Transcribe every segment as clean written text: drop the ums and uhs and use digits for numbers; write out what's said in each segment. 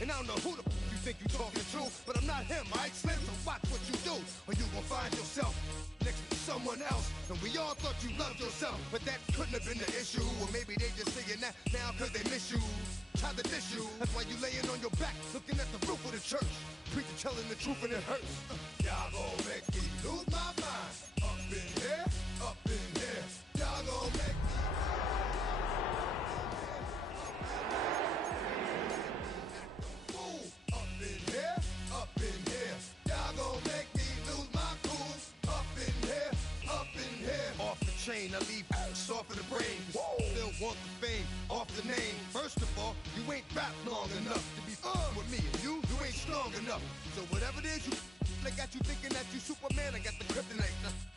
And I don't know who the you think you talking to, but I'm not him, right, Slim? So watch what you do, or you gon' find yourself next to someone else. And we all thought you loved yourself, but that couldn't have been the issue. Or maybe they just saying that now cause they miss you. Try to diss you, that's why you laying on your back, looking at the roof of the church. Preacher telling the truth and it hurts. Y'all gon' make me lose my mind. Up in here, up in here. Y'all gon' make me. Up in here, up in here. Y'all gon' make me lose my cool. Up in here, up in here. Off the chain, I leave soft in the brain. Still want the fame, off the name. First of all, you ain't rap long enough to be with me. And you ain't strong enough. So whatever it is you I got you thinking that you Superman, I got the kryptonite.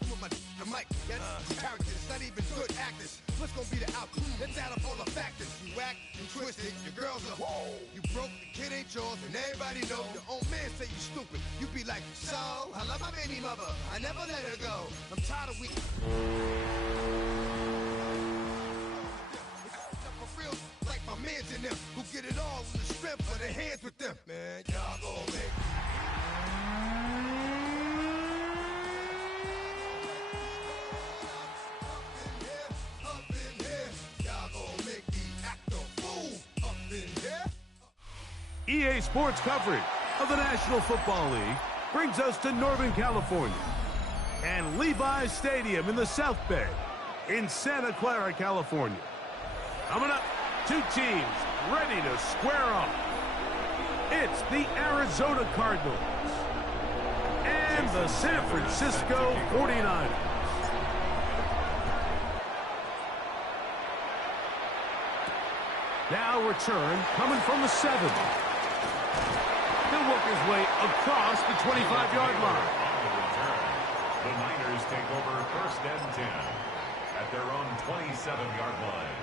Come with the mic, that's characters, not even good actors. What's gonna be the outcome? Let's add up all the factors. You act, you twisted, your girls are you broke, the kid ain't yours, and everybody know. Your own man say you stupid. You be like, so, I love my baby mother, I never let her go. I'm tired of weak. For real, like my mans in them, who get it all with the strength of their hands with them. Man, y'all gon' make EA Sports coverage of the National Football League brings us to Northern California and Levi's Stadium in the South Bay in Santa Clara, California. Coming up, two teams ready to square off. It's the Arizona Cardinals and the San Francisco 49ers. Now return coming from the 7. He'll work his way across the 25-yard line. The Niners take over first and 10 at their own 27-yard line.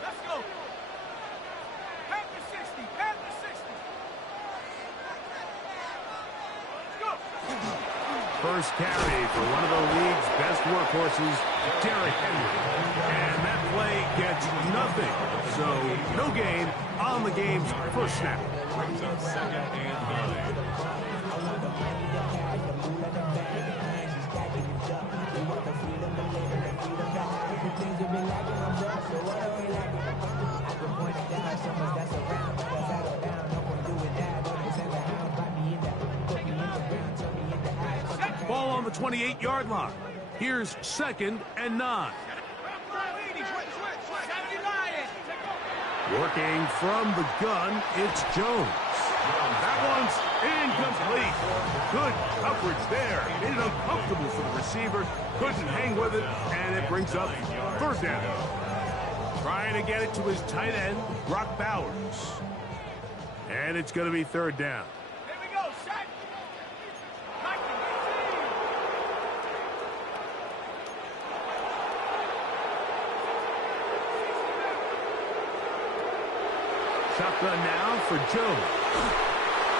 Let's go. Pat the 60. Pat the 60. Let's go. First carry for one of the league's best workhorses, Derrick Henry. And that play gets nothing. So no gain on the game's first snap. Brings up second and 9. Ball on the 28-yard line. Here's second and 9. Working from the gun, it's Jones. That one's incomplete. Good coverage there. Made it uncomfortable for the receiver. Couldn't hang with it, and it brings up third down. Trying to get it to his tight end, Brock Bowers. And it's going to be third down. Here we go, set. Shotgun now for Jones.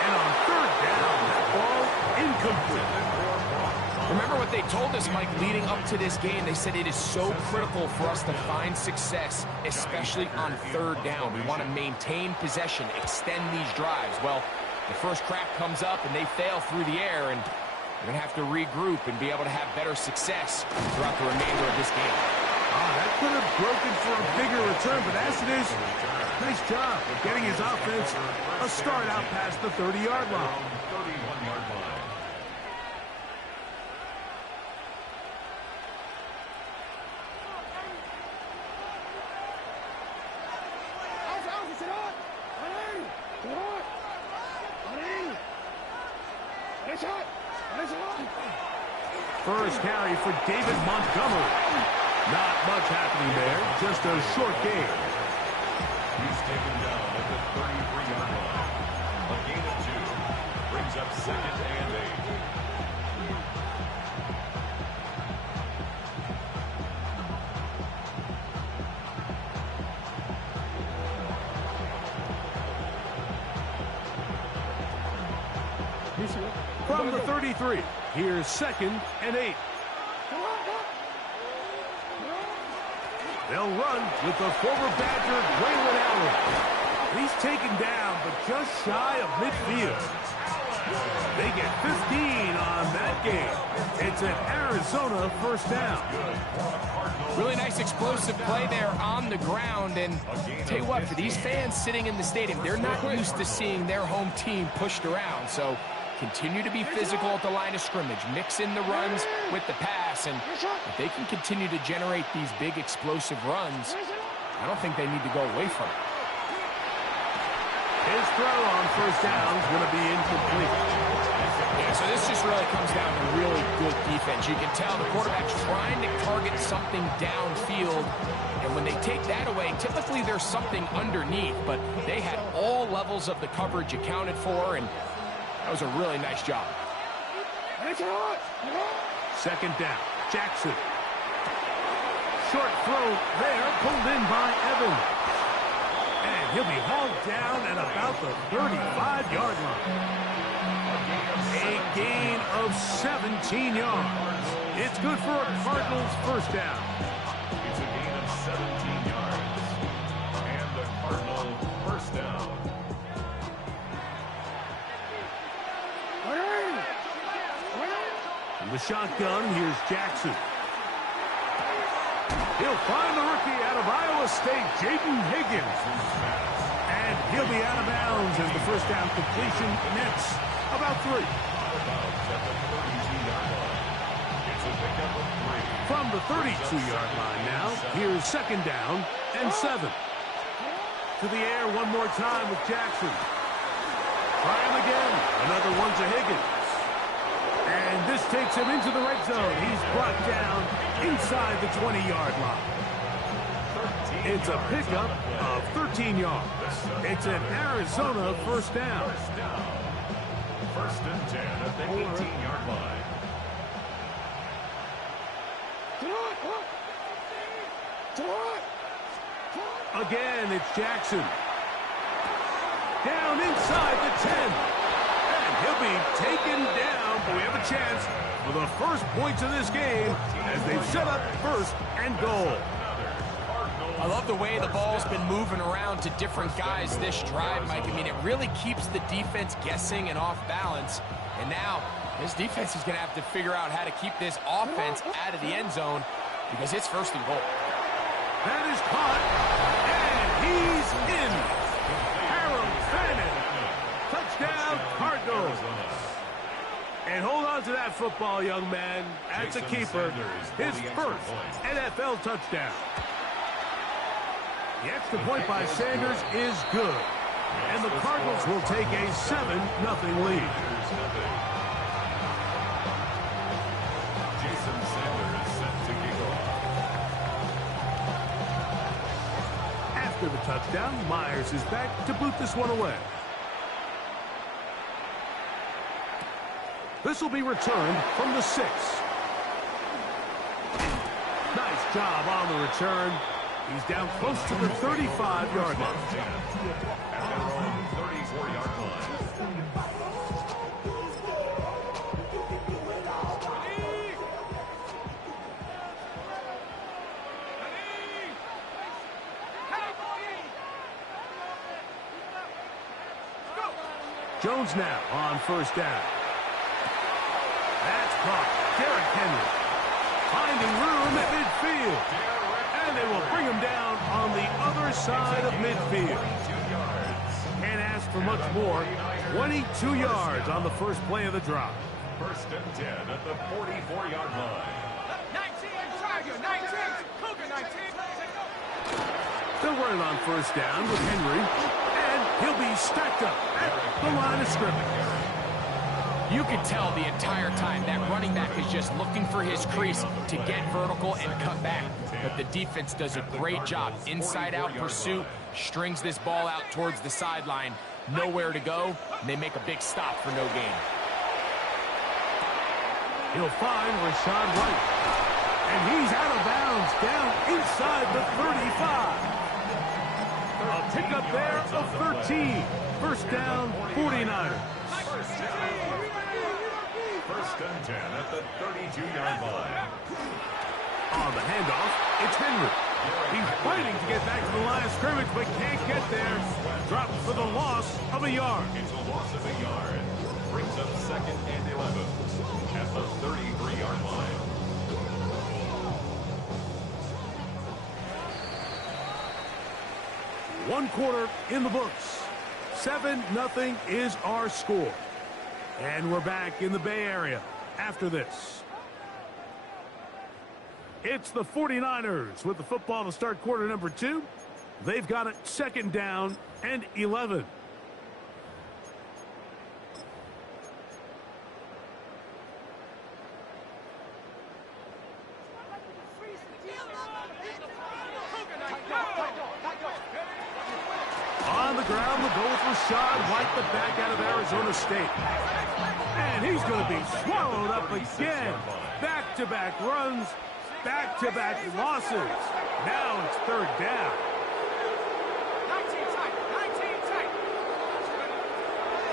And on third down, that ball incomplete. Remember what they told us, Mike, leading up to this game. They said it is so critical for us to find success, especially on third down. We want to maintain possession, extend these drives. Well, the first crack comes up and they fail through the air, and we're going to have to regroup and be able to have better success throughout the remainder of this game. That could have broken for a bigger return, but as it is, nice job of getting his offense a start out past the 30-yard line. 31-yard line. First carry for David Montgomery. Not much happening there, just a short gain. He's taken down at the 33-yard line. A gain of 2 brings up second and 8. From the 33, here's second and 8. They'll run with the former Badger, Braylon Allen. He's taken down, but just shy of midfield. They get 15 on that game. It's an Arizona first down. Really nice explosive play there on the ground. And tell you what, for these fans sitting in the stadium, they're not used to seeing their home team pushed around. So continue to be physical at the line of scrimmage. Mix in the runs with the pass. And if they can continue to generate these big explosive runs, I don't think they need to go away from it. His throw on first down is going to be incomplete. Yeah, so this just really comes down to really good defense. You can tell the quarterback's trying to target something downfield, and when they take that away, typically there's something underneath, but they had all levels of the coverage accounted for, and that was a really nice job. Second down, Jackson. Short throw there, pulled in by Evans. And he'll be hauled down at about the 35-yard line. A gain of 17 yards. It's good for a Cardinals first down. It's a gain of 17 yards. And the Cardinal first down. In the shotgun, here's Jackson. He'll find the rookie out of Iowa State, Jaden Higgins. And he'll be out of bounds as the first down completion nets about 3. From the 32-yard line now, here's second down and 7. To the air one more time with Jackson. Try him again. Another one to Higgins. And this takes him into the red zone. He's brought down inside the 20-yard line. It's a pickup of 13 yards. It's an Arizona first down. First and 10 at the 18-yard line. Again, it's Jackson. Down inside the 10. And he'll be taken down, but we have a chance for the first points of this game as they've set up first and goal. I love the way the ball's been moving around to different guys this drive, Mike. I mean, it really keeps the defense guessing and off balance. And now, this defense is going to have to figure out how to keep this offense out of the end zone because it's first and goal. That is caught, and he's in. Harold Fannin. Touchdown, Cardinals. And hold on to that football, young man. That's a keeper. His first NFL touchdown. The extra point by Sanders is good. And the Cardinals will take a 7-0 lead. Jason Sanders set to kick off. After the touchdown, Myers is back to boot this one away. This will be returned from the 6. Nice job on the return. He's down close to the 35-yard line. At their own 34-yard line. Jones now on first down. That's caught. Derrick Henry finding room at midfield. And they will bring him down on the other side of midfield. Can't ask for much more. 22 yards on the first play of the drive. First and 10 at the 44-yard line. 19, Tiger, 19, Cougar, 19. They'll run it on first down with Henry. And he'll be stacked up at the line of scrimmage. You can tell the entire time that running back is just looking for his crease to get vertical and cut back. But the defense does a great job. Inside-out pursuit, strings this ball out towards the sideline. Nowhere to go, and they make a big stop for no gain. He'll find Rashad White. And he's out of bounds down inside the 35. A pickup there of 13. First down, 49ers. First and 10 at the 32-yard line. On the handoff, it's Henry. He's fighting to get back to the line of scrimmage, but can't get there. Drops for the loss of a yard. It's a loss of a yard. Brings up 2nd and 11 at the 33-yard line. One quarter in the books. 7-0 is our score. And we're back in the Bay Area after this. It's the 49ers with the football to start quarter number 2. They've got it 2nd down and 11. On the ground, we'll go with Rashad White, the back out of Arizona State. And he's going to be swallowed up again. Back-to-back runs, back-to-back losses. Now it's 3rd down. 19 tight, 19 tight.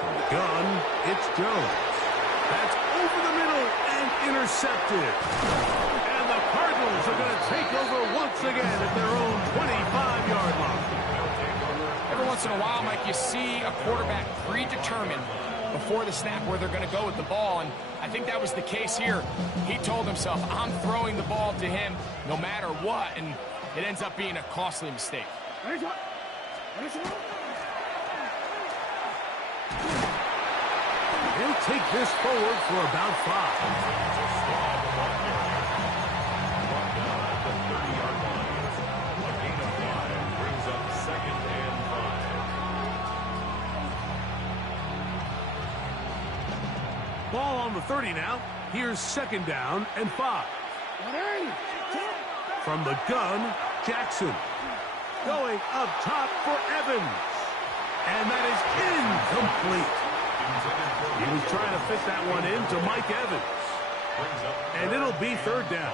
From the gun, it's Jones. That's over the middle and intercepted. And the Cardinals are going to take over once again at their own 25-yard line. Every once in a while, Mike, you see a quarterback predetermined before the snap where they're going to go with the ball, and I think that was the case here. He told himself, I'm throwing the ball to him no matter what, and it ends up being a costly mistake. He'll take this forward for about 5. Ball on the 30 now. Here's 2nd down and 5. From the gun, Jackson. Going up top for Evans. And that is incomplete. He was trying to fit that one into Mike Evans. And it'll be 3rd down.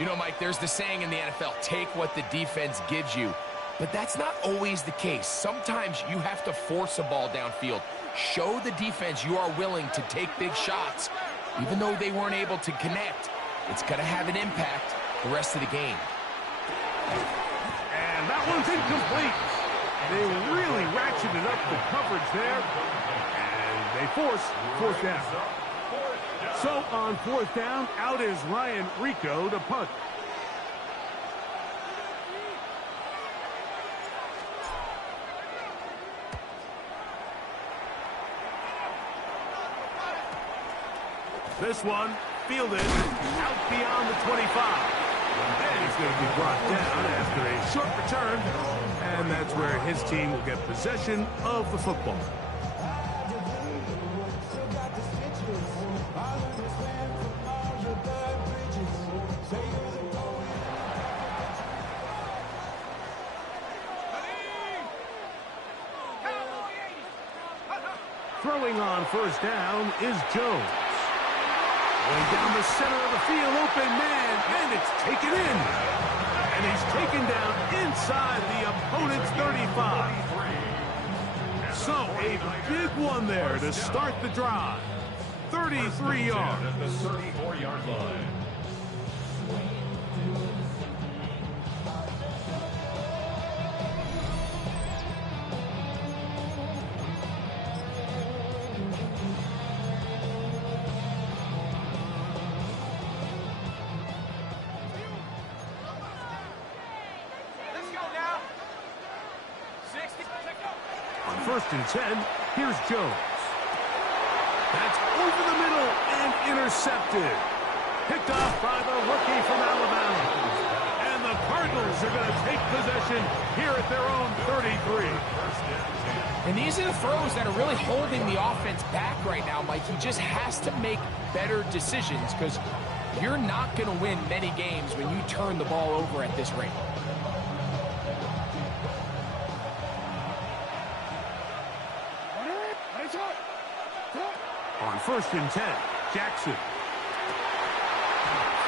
You know, Mike, there's the saying in the NFL, take what the defense gives you. But that's not always the case. Sometimes you have to force a ball downfield. Show the defense you are willing to take big shots. Even though they weren't able to connect, it's going to have an impact the rest of the game. And that one's incomplete. They really ratcheted up the coverage there. And they force 4th down. So on 4th down, out is Ryan Rico to punt. This one fielded out beyond the 25. And he's going to be brought down after a short return. And that's where his team will get possession of the football. Throwing on 1st down is Jones. Going down the center of the field, open man, and it's taken in. And he's taken down inside the opponent's 35. So a big one there to start the drive. 33 yards. At the 34-yard line. On 1st and 10, here's Jones. That's over the middle and intercepted. Picked off by the rookie from Alabama. And the Cardinals are going to take possession here at their own 33. And these are the throws that are really holding the offense back right now, Mike. He just has to make better decisions because you're not going to win many games when you turn the ball over at this rate. On 1st and 10, Jackson.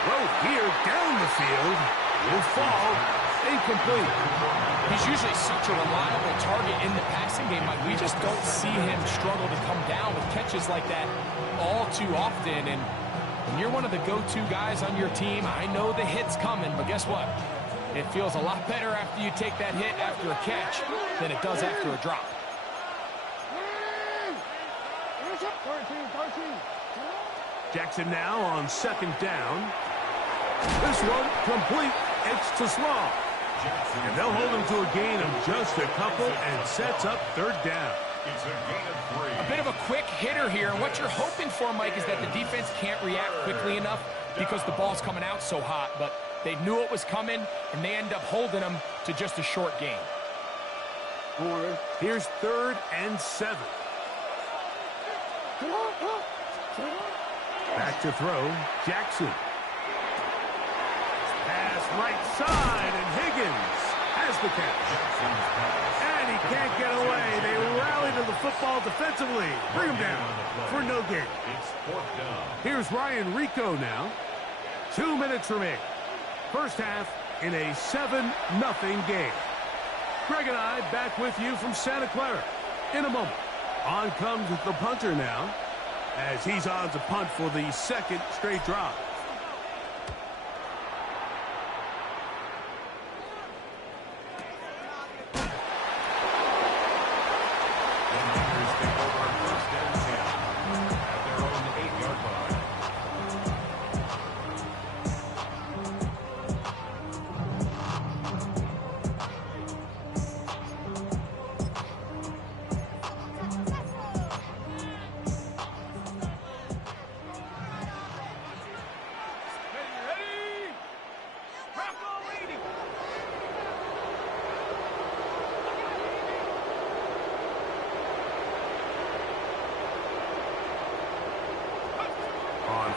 Throw here down the field. Will fall. Incomplete. He's usually such a reliable target in the passing game. Like, we just don't see him struggle to come down with catches like that all too often. And when you're one of the go-to guys on your team, I know the hit's coming, but guess what? It feels a lot better after you take that hit after a catch than it does after a drop. Jackson now on second down. This one complete. It's to Slaw. And they'll hold him to a gain of just a couple and sets up third down. It's a gain of 3. A bit of a quick hitter here, and what you're hoping for, Mike, is that the defense can't react quickly enough because the ball's coming out so hot. But they knew it was coming, and they end up holding them to just a short gain. Here's 3rd and 7. Back to throw, Jackson. Pass right side, and Higgins has the catch. And he can't get away. They rally to the football defensively. Bring him down for no gain. It's 4th down. Here's Ryan Rico now. 2 minutes remaining. First half in a 7-0 game. Greg and I back with you from Santa Clara in a moment. On comes the punter now, as he's on to punt for the second straight drive.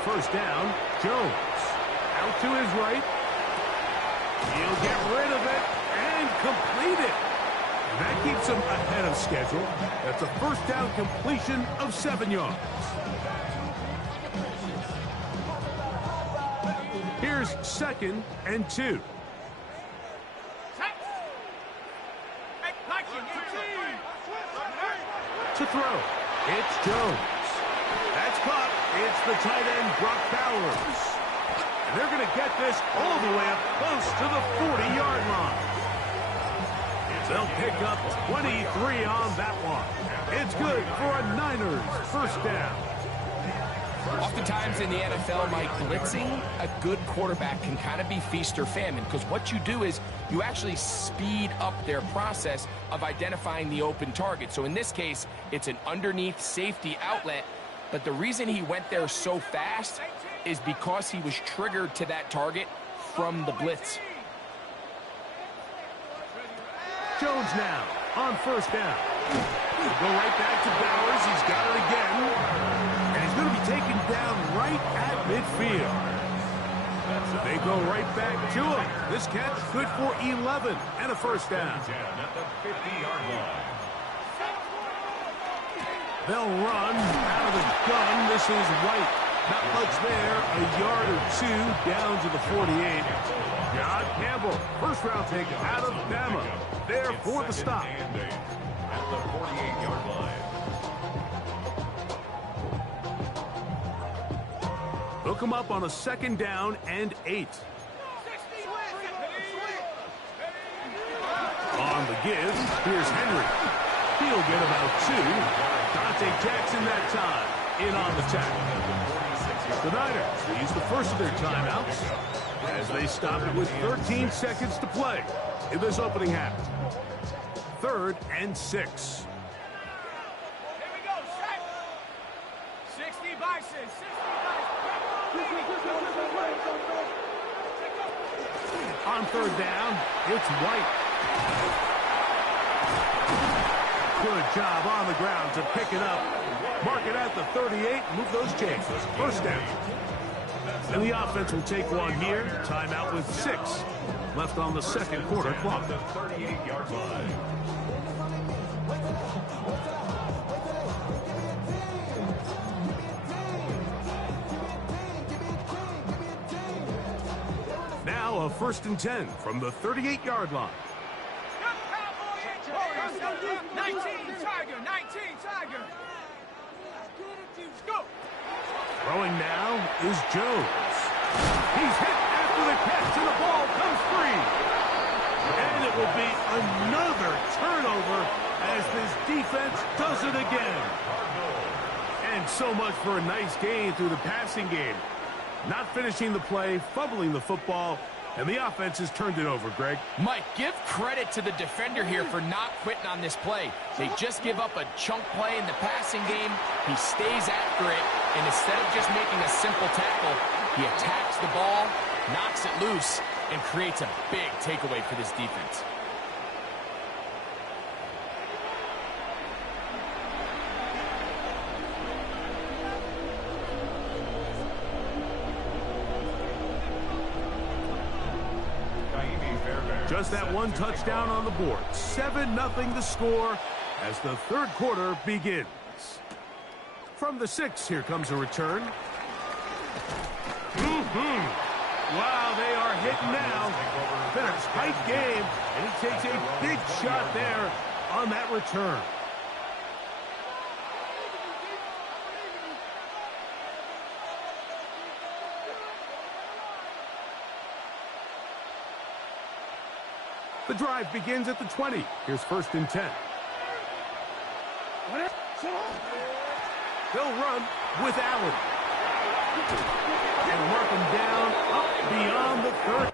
First down, Jones. Out to his right. He'll get rid of it and complete it. And that keeps him ahead of schedule. That's a first down completion of 7 yards. Here's 2nd and 2. To throw, it's Jones. That's caught. It's the tight end, Brock Bowers. And they're going to get this all the way up close to the 40-yard line. They'll pick up 23 on that one. It's good for a Niners first down. Oftentimes in the NFL, Mike, blitzing a good quarterback can kind of be feast or famine, because what you do is you actually speed up their process of identifying the open target. So in this case, it's an underneath safety outlet. But the reason he went there so fast is because he was triggered to that target from the blitz. Jones now on first down. He'll go right back to Bowers. He's got it again. And he's going to be taken down right at midfield. They go right back to him. This catch good for 11 and a first down. At the 50-yard line. They'll run out of the gun. This is White. Not much there. A yard or two down to the 48. John Campbell, first-round pick out of Bama. There for the stop. At the 48-yard line. Hook him up on a 2nd down and 8. On the give, here's Henry. He'll get about 2. Dante Jackson that time in on the tackle. The Niners use the first of their timeouts as they stop it with 13 seconds to play in this opening half. 3rd and 6. Here we go, set. 60 by 6, 60 by 6. On 3rd down, it's White. Good job on the ground to pick it up. Mark it at the 38, move those chains. First down. And the offense will take one here. Timeout with 6 left on the second quarter clock. The 38-yard line. Now a 1st and 10 from the 38-yard line. 19 Tiger, 19 Tiger. Go. Throwing now is Jones. He's hit after the catch, and the ball comes free. And it will be another turnover as this defense does it again. And so much for a nice gain through the passing game. Not finishing the play, fumbling the football, and the offense has turned it over, Greg. Mike, give credit to the defender here for not quitting on this play. They just give up a chunk play in the passing game. He stays after it, and instead of just making a simple tackle, he attacks the ball, knocks it loose, and creates a big takeaway for this defense. Just that one touchdown on the board. 7-0 the score as the third quarter begins. From the 6, here comes a return. Wow, they are hitting now. Been a tight game, and he takes a big shot there on that return. The drive begins at the 20. Here's 1st and 10. They'll run with Allen. And mark him down up beyond the 30.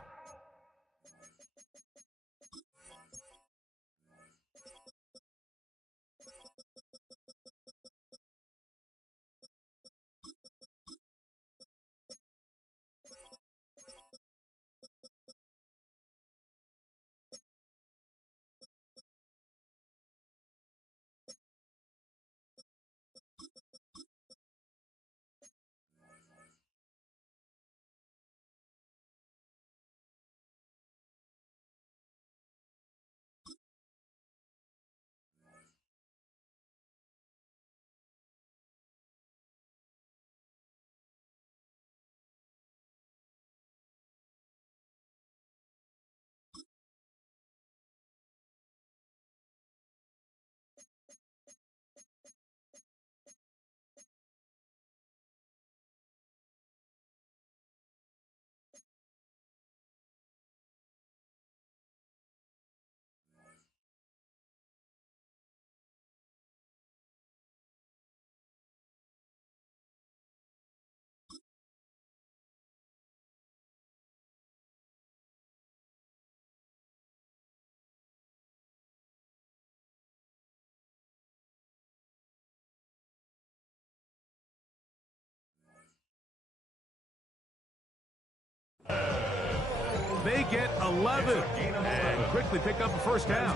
They get 11 and quickly pick up a 1st down.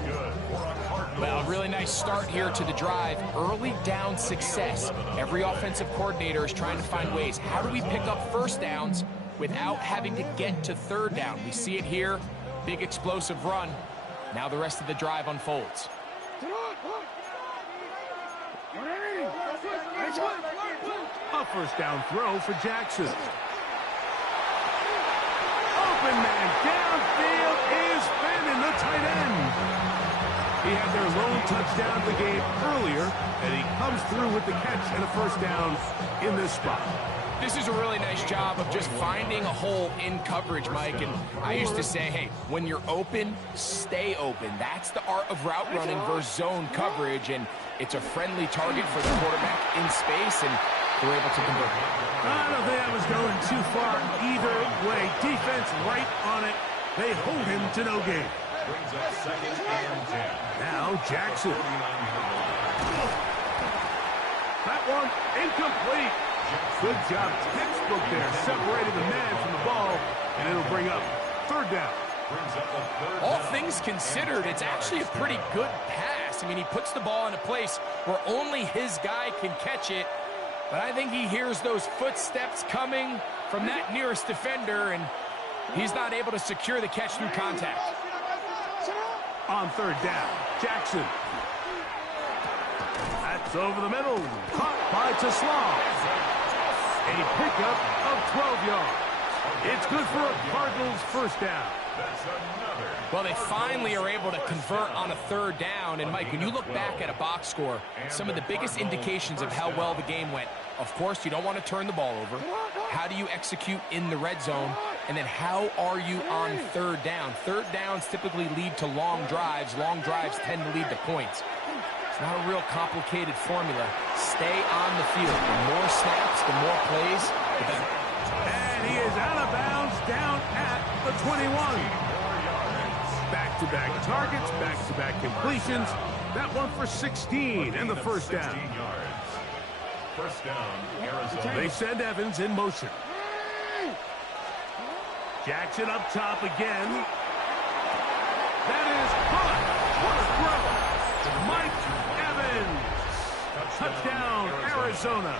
Well, really nice start here to the drive. Early down success. Every offensive coordinator is trying to find ways. How do we pick up 1st downs without having to get to 3rd down? We see it here. Big explosive run. Now the rest of the drive unfolds. A 1st down throw for Jackson. Open man downfield is Fannin, the tight end. He had their lone touchdown of the game earlier, and he comes through with the catch and a 1st down in this spot. This is a really nice job of just finding a hole in coverage, Mike. And I used to say, hey, when you're open, stay open. That's the art of route running versus zone coverage, and it's a friendly target for the quarterback in space, and they're able to convert. I don't think I was going too far either way. Defense right on it. They hold him to no gain. Brings up 2nd and 10. Now Jackson. That one incomplete. Good job, textbook there. Separated the man from the ball, and it'll bring up 3rd down. All things considered, it's actually a pretty good pass. I mean, he puts the ball in a place where only his guy can catch it. But I think he hears those footsteps coming from that nearest defender, and he's not able to secure the catch through contact. On 3rd down, Jackson. That's over the middle. Caught by Teslam. A pickup of 12 yards. It's good for a Cardinals 1st down. Well, they finally are able to convert on a 3rd down. And, Mike, when you look back at a box score, some of the biggest indications of how well the game went, of course, you don't want to turn the ball over. How do you execute in the red zone? And then how are you on third down? Third downs typically lead to long drives. Long drives tend to lead to points. It's not a real complicated formula. Stay on the field. The more snaps, the more plays, the better. And he is out of bounds down at the 21. Back-to-back targets, back-to-back completions. That one for 16 and the first down. First down, Arizona. They send Evans in motion. Jackson up top again. That is caught. What a throw. Mike Evans. Touchdown, Arizona.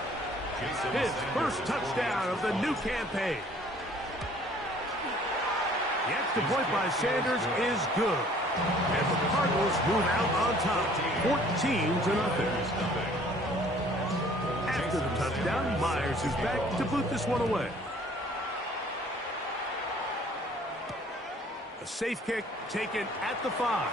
His first touchdown of the new campaign. The extra point by Sanders is good. And the Cardinals move out on top, 14-0. After the touchdown, Myers is back to boot this one away. A safe kick taken at the 5.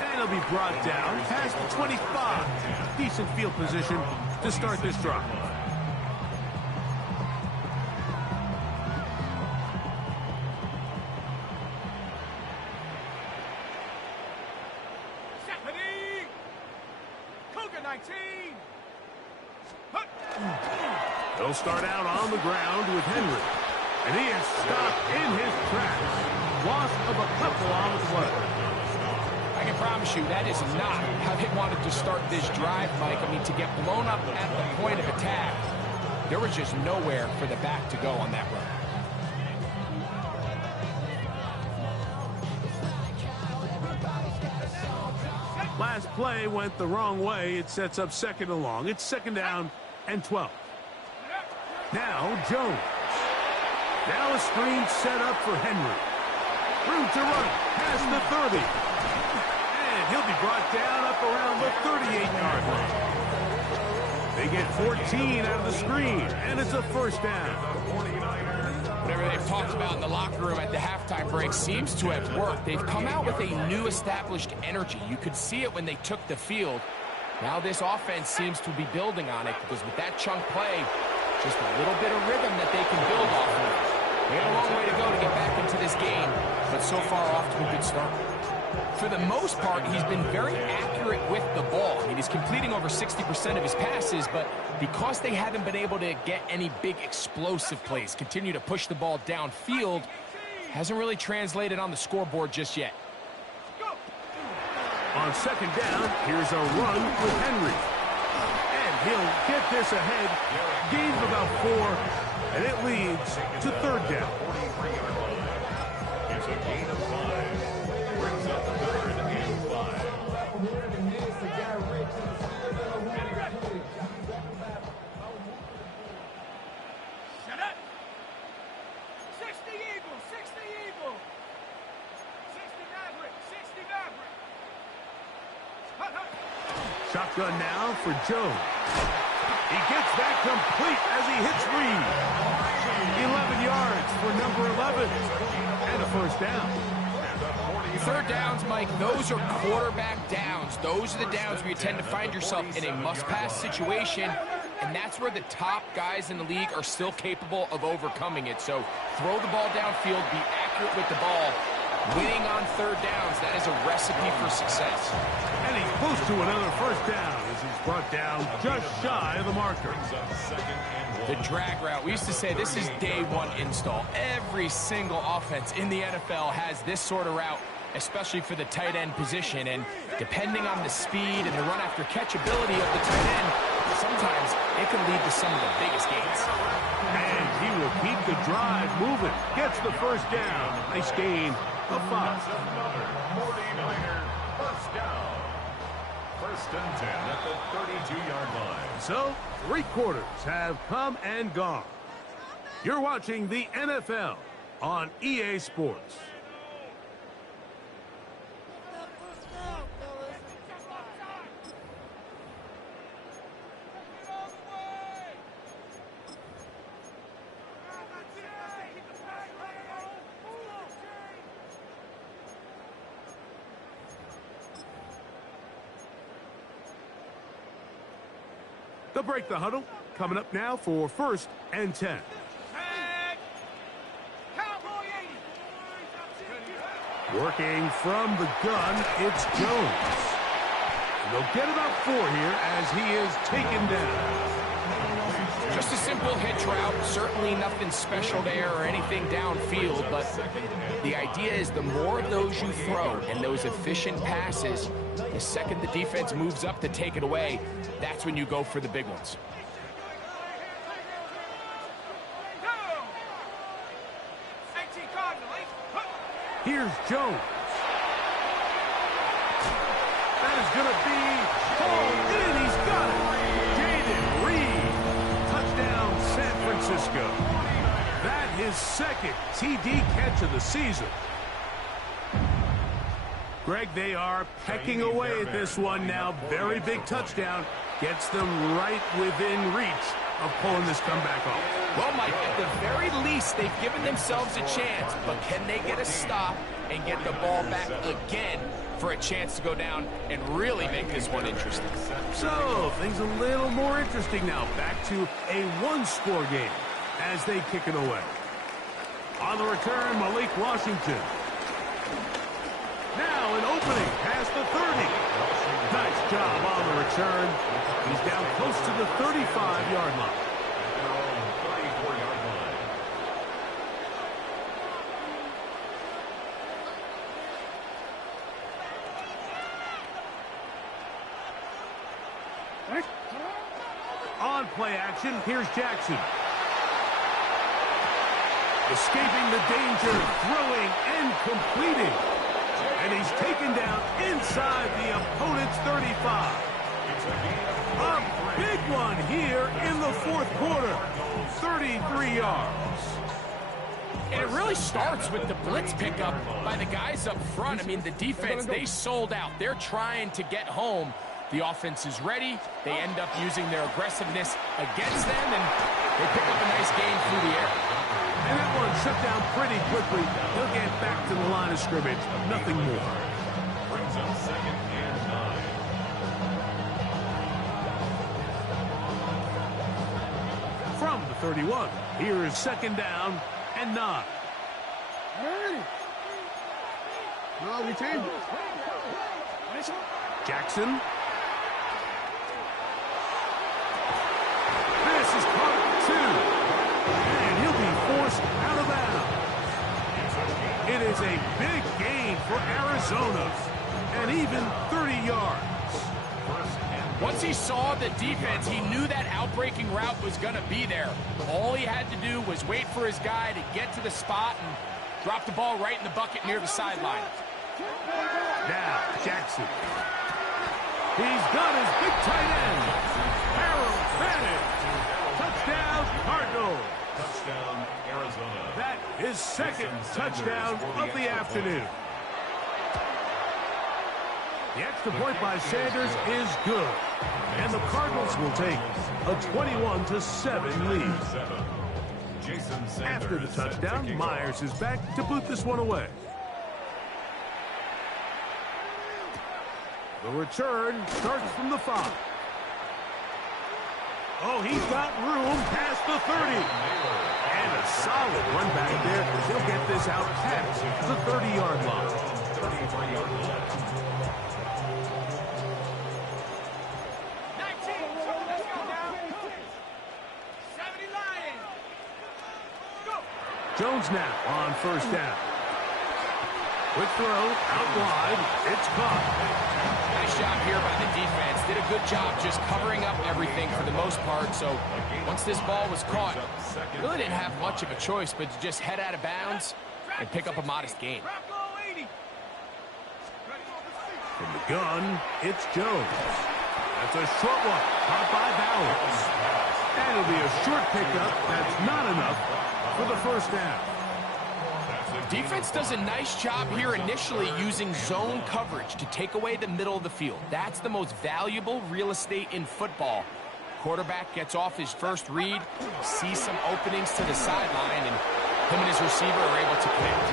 And he'll be brought down past the 25. Decent field position to start this drive. They'll start out on the ground with Henry. And he is stopped in his tracks. Loss of a couple on the play. I can promise you that is not how they wanted to start this drive, Mike. I mean, to get blown up at the point of attack, there was just nowhere for the back to go on that run. Last play went the wrong way. It sets up second and long. It's second down and 12. Now Jones. Now a screen set up for Henry. Room to run past the 30. And he'll be brought down up around the 38-yard line. They get 14 out of the screen, and it's a first down. Whatever they've talked about in the locker room at the halftime break seems to have worked. They've come out with a new established energy. You could see it when they took the field. Now this offense seems to be building on it because with that chunk play, just a little bit of rhythm that they can build off of. They got a long way to go to get back into this game, but so far off to a good start. For the most part, he's been very accurate with the ball. I mean, he's completing over 60% of his passes, but because they haven't been able to get any big explosive plays, continue to push the ball downfield, hasn't really translated on the scoreboard just yet. On second down, here's a run with Henry. And he'll get this ahead. Gain of about 4, and it leads to third down. It's a gain of 5. Brings up third and 5. Shut up! 60 Eagles, 60 Eagles! 60 Maverick, 60 Maverick! Hut, hut. Shotgun now for Jones. He gets that complete as he hits Reed. 11 yards for number 11. And a first down. Third downs, Mike, those are quarterback downs. Those are the downs where you tend to find yourself in a must-pass situation, and that's where the top guys in the league are still capable of overcoming it. So throw the ball downfield, be accurate with the ball. Winning on third downs, that is a recipe for success. And he's close to another first down as he's brought down just shy of the marker. The drag route. We used to say this is day one install. Every single offense in the NFL has this sort of route, especially for the tight end position. And depending on the speed and the run after catch ability of the tight end, sometimes it can lead to some of the biggest gains. And he will keep the drive moving. Gets the first down. Nice gain of 5. 49er first down. First and 10 at the 32-yard line. So, 3 quarters have come and gone. You're watching the NFL on EA Sports. They'll break the huddle. Coming up now for first and 10. Working from the gun, it's Jones. And they'll get about 4 here as he is taken down. Just a simple hitch route. Certainly nothing special there or anything downfield, but the idea is the more of those you throw and those efficient passes, the second the defense moves up to take it away, that's when you go for the big ones. Here's Jones. That is going to be hauled in. He's got it. Jaden Reed. Touchdown, San Francisco. That his second TD catch of the season. Greg, they are pecking away at this one now. Very big touchdown. Gets them right within reach of pulling this comeback off. Well, Mike, at the very least, they've given themselves a chance, but can they get a stop and get the ball back again for a chance to go down and really make this one interesting? So, things a little more interesting now. Back to a one-score game as they kick it away. On the return, Malik Washington. Now an opening past the 30. Nice job on the return. He's down close to the 35-yard line. On play action, here's Jackson. Escaping the danger, throwing and completing. And he's taken down inside the opponent's 35. A big one here in the fourth quarter. 33 yards. And it really starts with the blitz pickup by the guys up front. I mean, the defense, they sold out. They're trying to get home. The offense is ready. They end up using their aggressiveness against them, and they pick up a nice gain through the air. And that one shut down pretty quickly. He'll get back to the line of scrimmage. Nothing more. Brings up 2nd and 9. From the 31, here is 2nd down and 9. No, we team. Jackson. This is caught at 2. And he'll be forced out of bounds. It is a big gain for Arizona. And even 30 yards. Once he saw the defense, he knew that outbreaking route was going to be there. All he had to do was wait for his guy to get to the spot and drop the ball right in the bucket near the sideline. Now, Jackson. He's got his big tight end. Harold Bennett. Touchdown, Cardinals. Touchdown, Arizona. That is 2nd touchdown of the afternoon. The extra point by Sanders is good. And the Cardinals will take a 21-7 lead. After the touchdown, Myers is back to boot this one away. The return starts from the 5. Oh, he's got room past the 30. And a solid run back there. He'll get this out past the 30-yard line. 33-yard line. 19, let's go now. 70 Lions. Go. Jones now on 1st down. Quick throw, out wide. It's caught. Nice job here by the defense. Did a good job just covering up everything for the most part. So once this ball was caught, really didn't have much of a choice but to just head out of bounds and pick up a modest gain. From the gun, it's Jones. That's a short one, caught by Bowers. And it'll be a short pickup. That's not enough for the 1st down. Defense does a nice job here initially using zone coverage to take away the middle of the field. That's the most valuable real estate in football. Quarterback gets off his first read, sees some openings to the sideline, and him and his receiver are able to connect.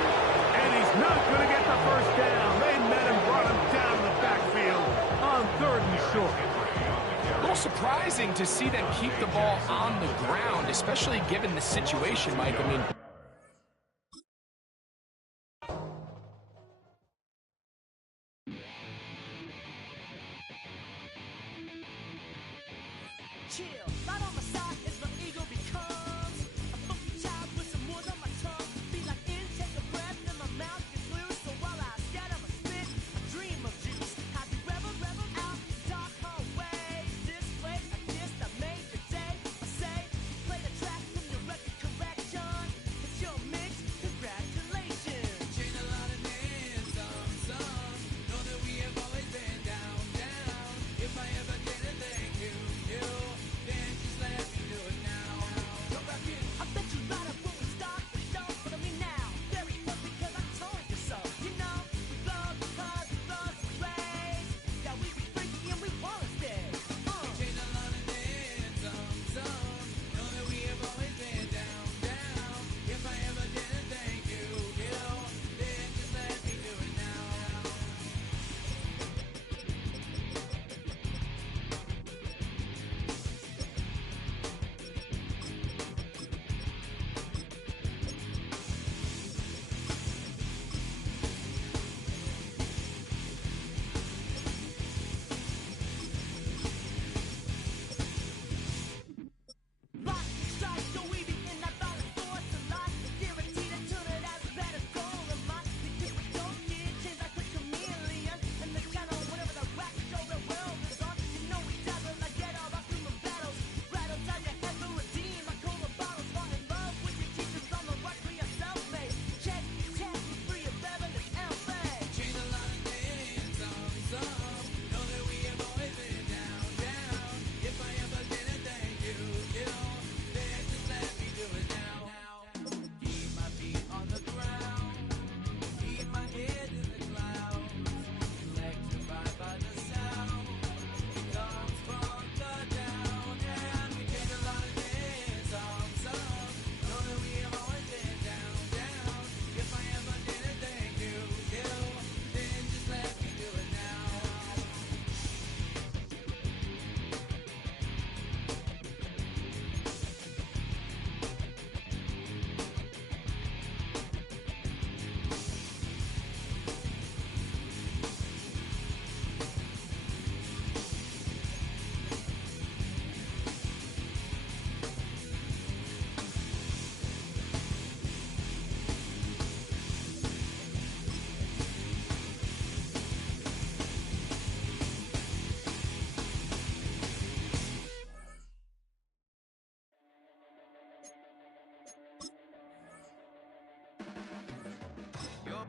And he's not going to get the 1st down. They met him, brought him down the backfield on 3rd and short. A little surprising to see them keep the ball on the ground, especially given the situation, Mike. I mean,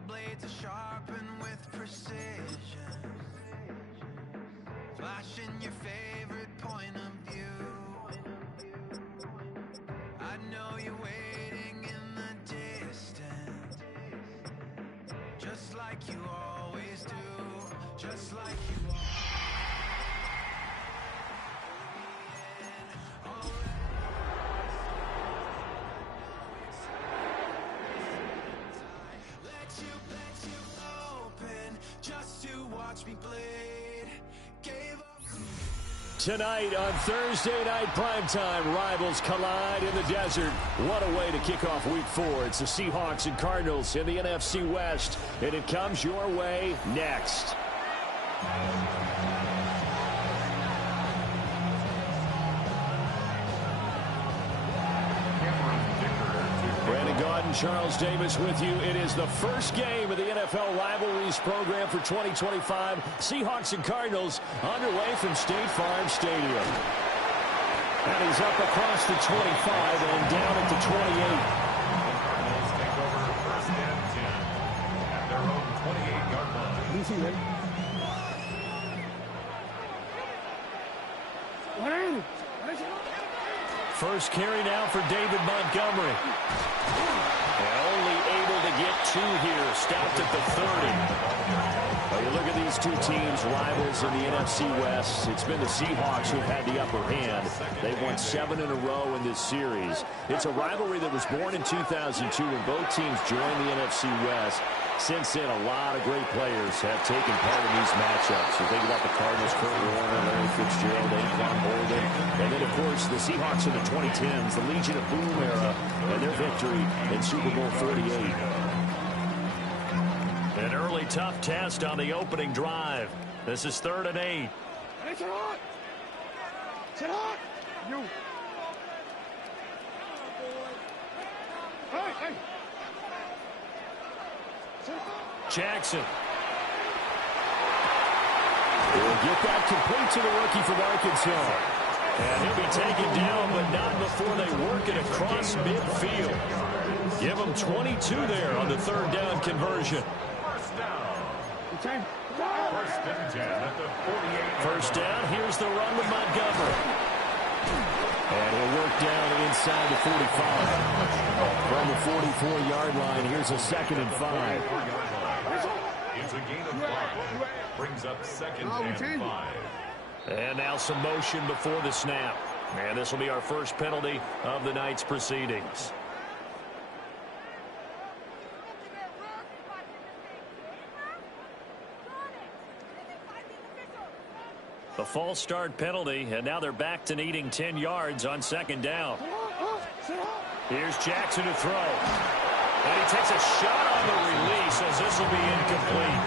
blades are sharpened with precision, flashing your favorite point of view. I know you're waiting in the distance, just like you always do, just like you Tonight on Thursday Night Primetime, rivals collide in the desert. What a way to kick off Week 4. It's the Seahawks and Cardinals in the NFC West, and it comes your way next. Charles Davis with you. It is the first game of the NFL Rivalries program for 2025. Seahawks and Cardinals underway from State Farm Stadium. And he's up across the 25 and down at the 28. Cardinals take over first and 10 at their own 28-yard line. Easy, man. First carry now for David Montgomery. Only able to get two here. Stopped at the 30. Well, you look at these two teams, rivals in the NFC West. It's been the Seahawks who've had the upper hand. They've won 7 in a row in this series. It's a rivalry that was born in 2002 when both teams joined the NFC West. Since then, a lot of great players have taken part in these matchups. You think about the Cardinals, Kurt Warner, Larry Fitzgerald, Anquan Boldin, and then, of course, the Seahawks in the 2010s, the Legion of Boom era, and their victory in Super Bowl 48. An early tough test on the opening drive. This is 3rd and 8. Sit hot! You. Hey. Jackson. He'll get that complete to the rookie from Arkansas. And he'll be taken down, but not before they work it across midfield. Give him 22 there on the third down conversion. First and 10 at the 48. First down, here's the run with Montgomery. And he'll work down inside the 45. From the 44-yard line, here's a 2nd and 5. It's a gain of 5. Brings up 2nd and 5. And now some motion before the snap. And this will be our first penalty of the night's proceedings. The false start penalty, and now they're back to needing 10 yards on 2nd down. Here's Jackson to throw. And he takes a shot on the release as this will be incomplete.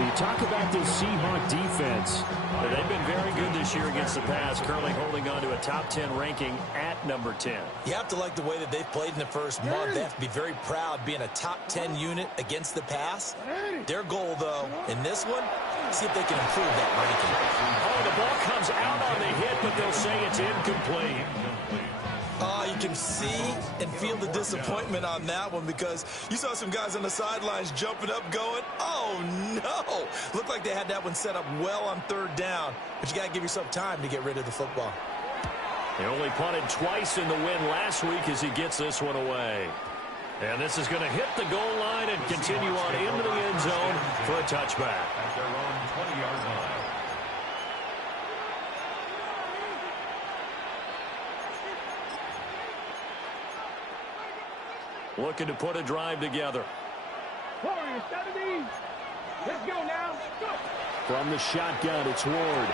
You talk about this Seahawk defense. They've been very good this year against the pass, currently holding on to a top 10 ranking at number 10. You have to like the way that they've played in the first month. They have to be very proud being a top 10 unit against the pass. Their goal, though, in this one, see if they can improve that ranking. Oh, the ball comes out on the hit, but they'll say it's incomplete. You can see and feel the disappointment on that one because you saw some guys on the sidelines jumping up going, oh, no. Looked like they had that one set up well on 3rd down, but you got to give yourself time to get rid of the football. He only punted twice in the win last week as he gets this one away. And this is going to hit the goal line and continue on into the end zone for a touchback. At their own 20-yard line. Looking to put a drive together. Let's go now. Go. From the shotgun, it's Ward.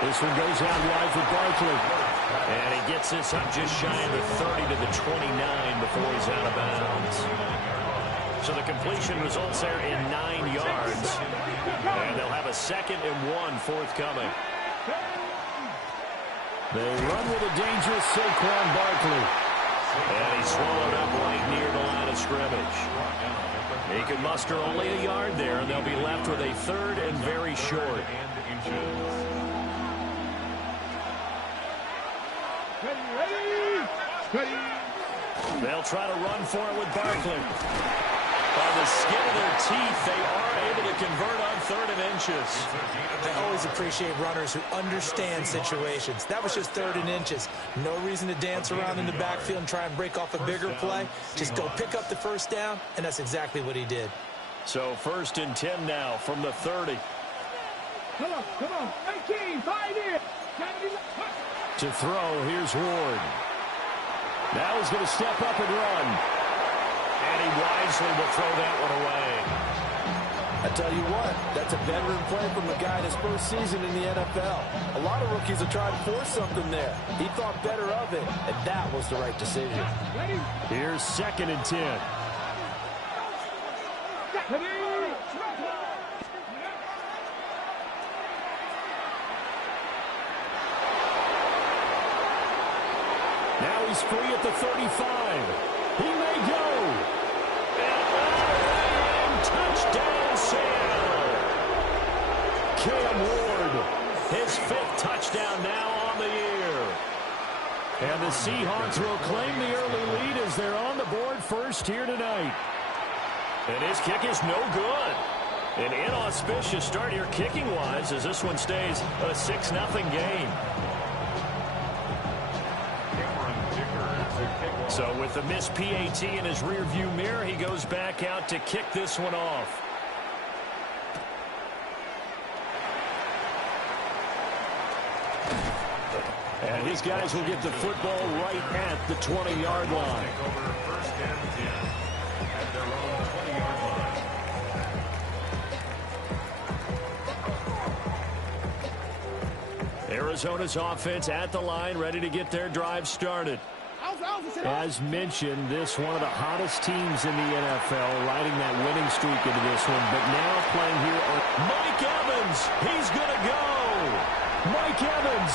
This one goes out wide for Barkley. And he gets this up just shy of the 30 to the 29 before he's out of bounds. So the completion results there in 9 yards. And they'll have a 2nd and 1 forthcoming. They run with a dangerous Saquon Barkley. And he's swallowed up right near the line of scrimmage. He can muster only a yard there, and they'll be left with a 3rd and very short. They'll try to run for it with Barkley. By the skin of their teeth, they are able to convert on 3rd and inches. I always appreciate runners who understand situations. That was just 3rd and inches. No reason to dance around in the backfield and try and break off a bigger play. Just go pick up the 1st down, and that's exactly what he did. So 1st and 10 now from the 30. Come on. 18, 5 in. To throw, here's Ward. Now he's going to step up and run. And he wisely will throw that one away. I tell you what, that's a veteran play from a guy in his first season in the NFL. A lot of rookies are trying to force something there. He thought better of it, and that was the right decision. Here's 2nd and 10. Now he's free at the 35. He may go. And touchdown, Sam. Cam Ward, his 5th touchdown now on the year. And the Seahawks will claim the early lead as they're on the board first here tonight. And his kick is no good. An inauspicious start here kicking-wise as this one stays a 6-0 game. So with the missed PAT in his rearview mirror, he goes back out to kick this one off. And these guys will get the football right at the 20-yard line. First and 10 at their own 20-yard line. Arizona's offense at the line, ready to get their drive started. As mentioned, this one of the hottest teams in the NFL, riding that winning streak into this one. But now playing here are Mike Evans. He's going to go. Mike Evans.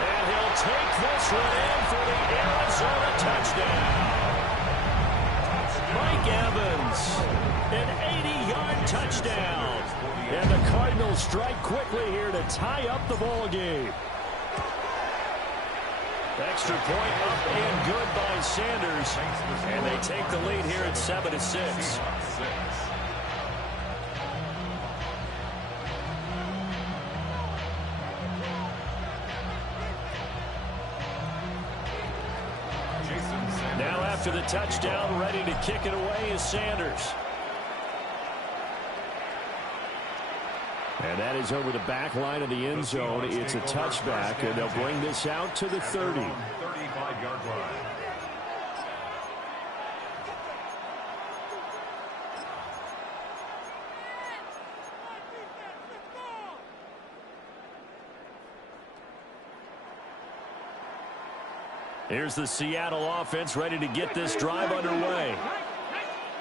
And he'll take this one in for the Arizona touchdown. Mike Evans, an 80-yard touchdown. And the Cardinals strike quickly here to tie up the ball game. Extra point up and good by Sanders. And they take the lead here at 7-6. Now after the touchdown, ready to kick it away is Sanders. And that is over the back line of the end zone. It's a touchback, and they'll bring this out to the 30. 35-yard line. Here's the Seattle offense ready to get this drive underway.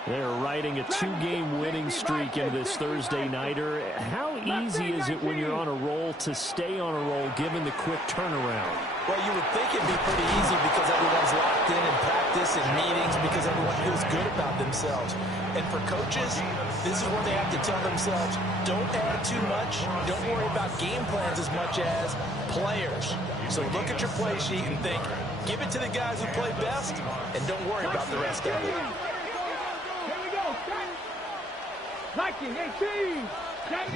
They're riding a 2-game winning streak into this Thursday nighter. How easy is it when you're on a roll to stay on a roll given the quick turnaround? Well, you would think it'd be pretty easy because everyone's locked in practice and meetings because everyone feels good about themselves. And for coaches, this is where they have to tell themselves, don't add too much. Don't worry about game plans as much as players. So look at your play sheet and think, give it to the guys who play best, and don't worry about the rest of it.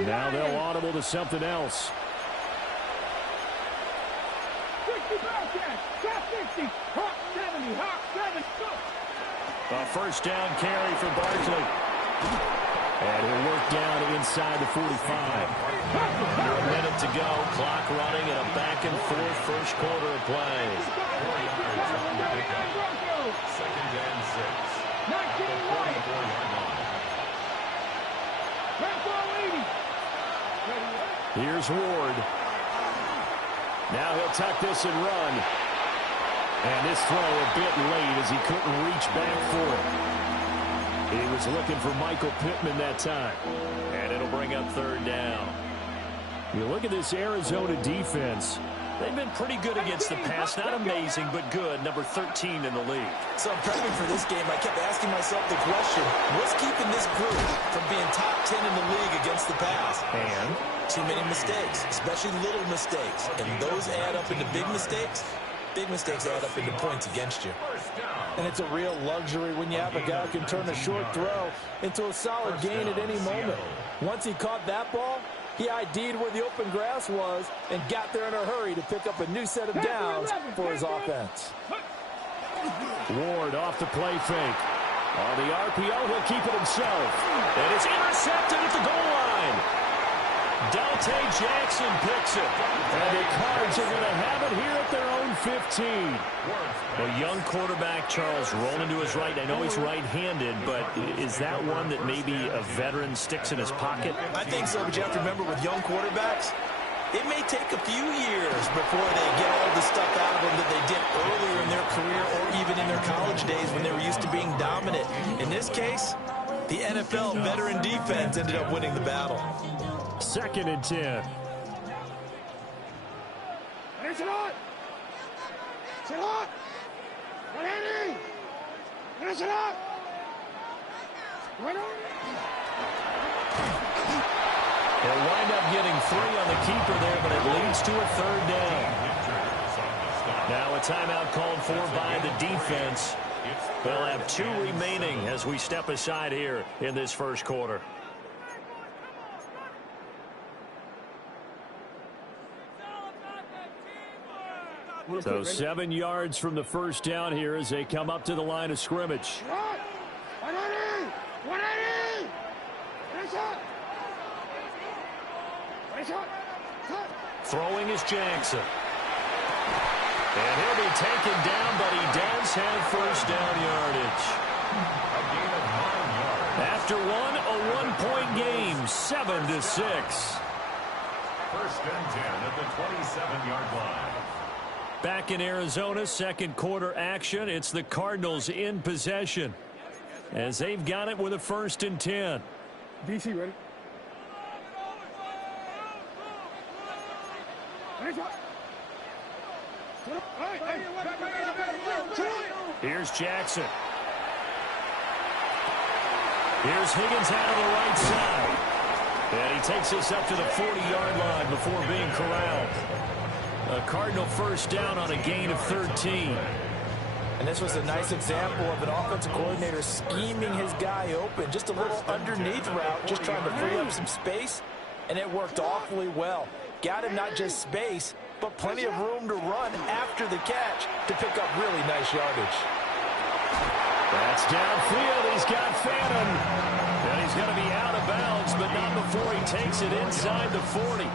Now they'll audible to something else. A first down carry for Barkley. And he'll work down inside the 45. Under a minute to go. Clock running and a back-and-forth first quarter of play. 2nd and 6. The 44-yard line. Here's Ward. Now he'll tuck this and run. And this throw a bit late as he couldn't reach back for it. He was looking for Michael Pittman that time. And it'll bring up 3rd down. You look at this Arizona defense. They've been pretty good against the pass. Not amazing, but good. Number 13 in the league. So I'm prepping for this game. I kept asking myself the question, what's keeping this group from being top 10 in the league against the pass? And? Too many mistakes, especially little mistakes. And those add up into big mistakes. Big mistakes add up into points against you. And it's a real luxury when you have a guy who can turn a short throw into a solid gain at any moment. Once he caught that ball, he ID'd where the open grass was and got there in a hurry to pick up a new set of downs for his offense. Ward off the play fake. On the RPO, he'll keep it himself. And it's intercepted at the goal line. Dante Jackson picks it. And the Cards are going to have it here at their own 15. A young quarterback, Charles, rolling to his right. I know he's right-handed, but is that one that maybe a veteran sticks in his pocket? I think so, but you have to remember with young quarterbacks, it may take a few years before they get all the stuff out of them that they did earlier in their career or even in their college days when they were used to being dominant. In this case, the NFL veteran defense ended up winning the battle. 2nd and 10. He'll wind up getting 3 on the keeper there, but it leads to a 3rd down. Now a timeout called for by the defense. They'll have 2 remaining as we step aside here in this first quarter. So 7 yards from the first down here as they come up to the line of scrimmage. Throwing is Jackson. And he'll be taken down, but he does have first down yardage. After one, a 1-point game, 7-6. 1st and 10 at the 27-yard line. Back in Arizona, second quarter action. It's the Cardinals in possession as they've got it with a 1st and 10. DC ready? Here's Jackson. Here's Higgins out of the right side. And he takes us up to the 40-yard line before being corralled. A Cardinal first down on a gain of 13. And this was a nice example of an offensive coordinator scheming his guy open. Just a little underneath route, just trying to free up some space. And it worked awfully well. Got him not just space, but plenty of room to run after the catch to pick up really nice yardage. That's downfield. He's got Phantom. And he's going to be out of bounds, but not before he takes it inside the 40.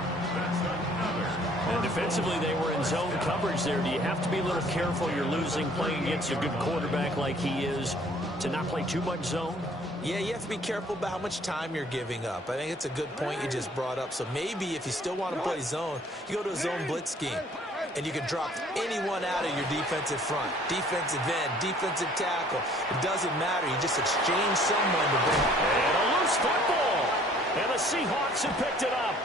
And defensively, they were in zone coverage there. Do you have to be a little careful? You're losing playing against a good quarterback like he is to not play too much zone? Yeah, you have to be careful about how much time you're giving up. I think it's a good point you just brought up. So maybe if you still want to play zone, you go to a zone blitz scheme. And you can drop anyone out of your defensive front. Defensive end, defensive tackle. It doesn't matter. You just exchange someone to bring. And a loose football. And the Seahawks have picked it up.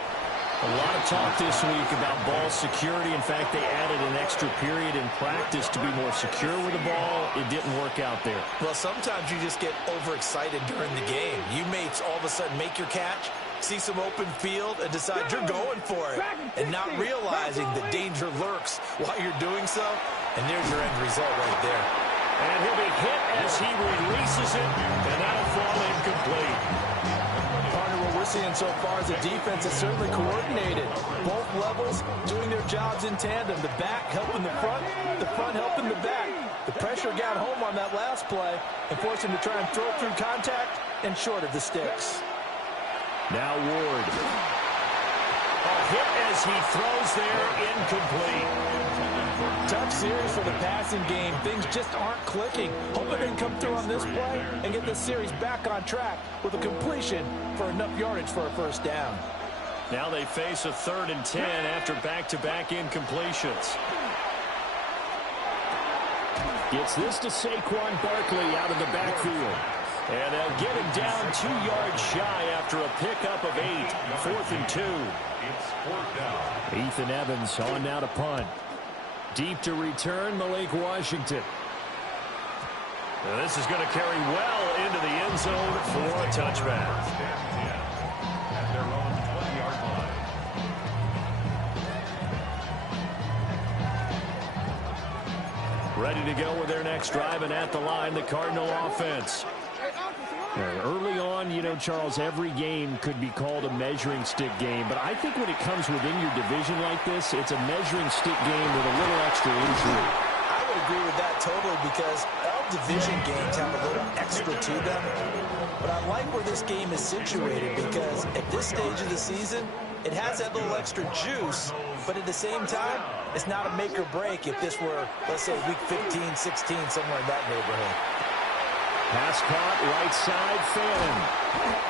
A lot of talk this week about ball security. In fact, they added an extra period in practice to be more secure with the ball. It didn't work out there. Well, sometimes you just get overexcited during the game. You may all of a sudden make your catch, see some open field, and decide you're going for it, and not realizing the danger lurks while you're doing so. And there's your end result right there. And he'll be hit as he releases it, and that'll fall incomplete. What we're seeing so far is the defense is certainly coordinated. Both levels doing their jobs in tandem. The back helping the front helping the back. The pressure got home on that last play and forced him to try and throw through contact and short of the sticks. Now Ward. A hit as he throws there, incomplete. Tough series for the passing game. Things just aren't clicking. Hoping they can come through on this play and get this series back on track with a completion for enough yardage for a first down. Now they face a 3rd and 10 after back-to-back incompletions. Gets this to Saquon Barkley out of the backfield. And they'll get him down 2 yards shy after a pickup of 8. 4th and 2. Ethan Evans on now to punt. Deep to return, Malik Washington. Now this is going to carry well into the end zone for a touchback. At their own 20-yard line. Ready to go with their next drive, and at the line, the Cardinal offense. Early on, you know, Charles, every game could be called a measuring stick game, but I think when it comes within your division like this, it's a measuring stick game with a little extra intrigue. I would agree with that totally because all division games have a little extra to them. But I like where this game is situated because at this stage of the season, it has that little extra juice, but at the same time, it's not a make or break if this were, let's say, week 15, 16, somewhere in that neighborhood. Pass caught, right side, Phantom.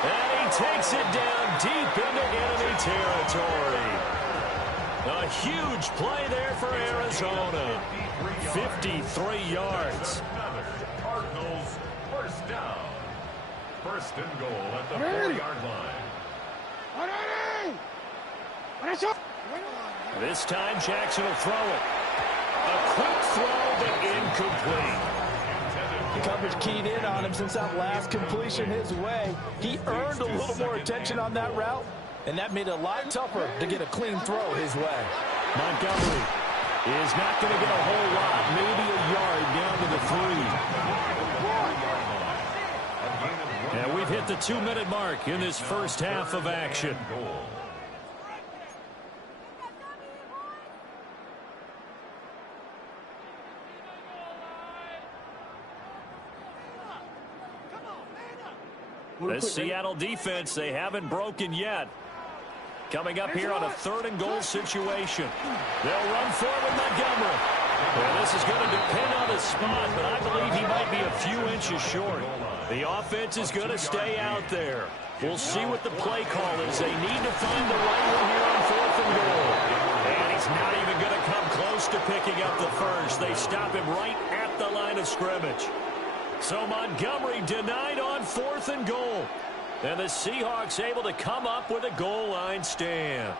And he takes it down deep into enemy territory. A huge play there for Arizona. 53 yards. Cardinals first down. 1st and goal at the 4-yard line. This time Jackson will throw it. A quick throw, but incomplete. The coverage keyed in on him since that last completion his way. He earned a little more attention on that route, and that made it a lot tougher to get a clean throw his way. Montgomery is not going to get a whole lot, maybe a yard down to the 3. And we've hit the 2-minute mark in this first half of action. The Seattle defense, they haven't broken yet. Coming up here on a 3rd and goal situation. They'll run forward Montgomery. Well, this is going to depend on his spot, but I believe he might be a few inches short. The offense is going to stay out there. We'll see what the play call is. They need to find the right one here on 4th and goal. And he's not even going to come close to picking up the first. They stop him right at the line of scrimmage. So Montgomery denied on 4th and goal. And the Seahawks able to come up with a goal line stand.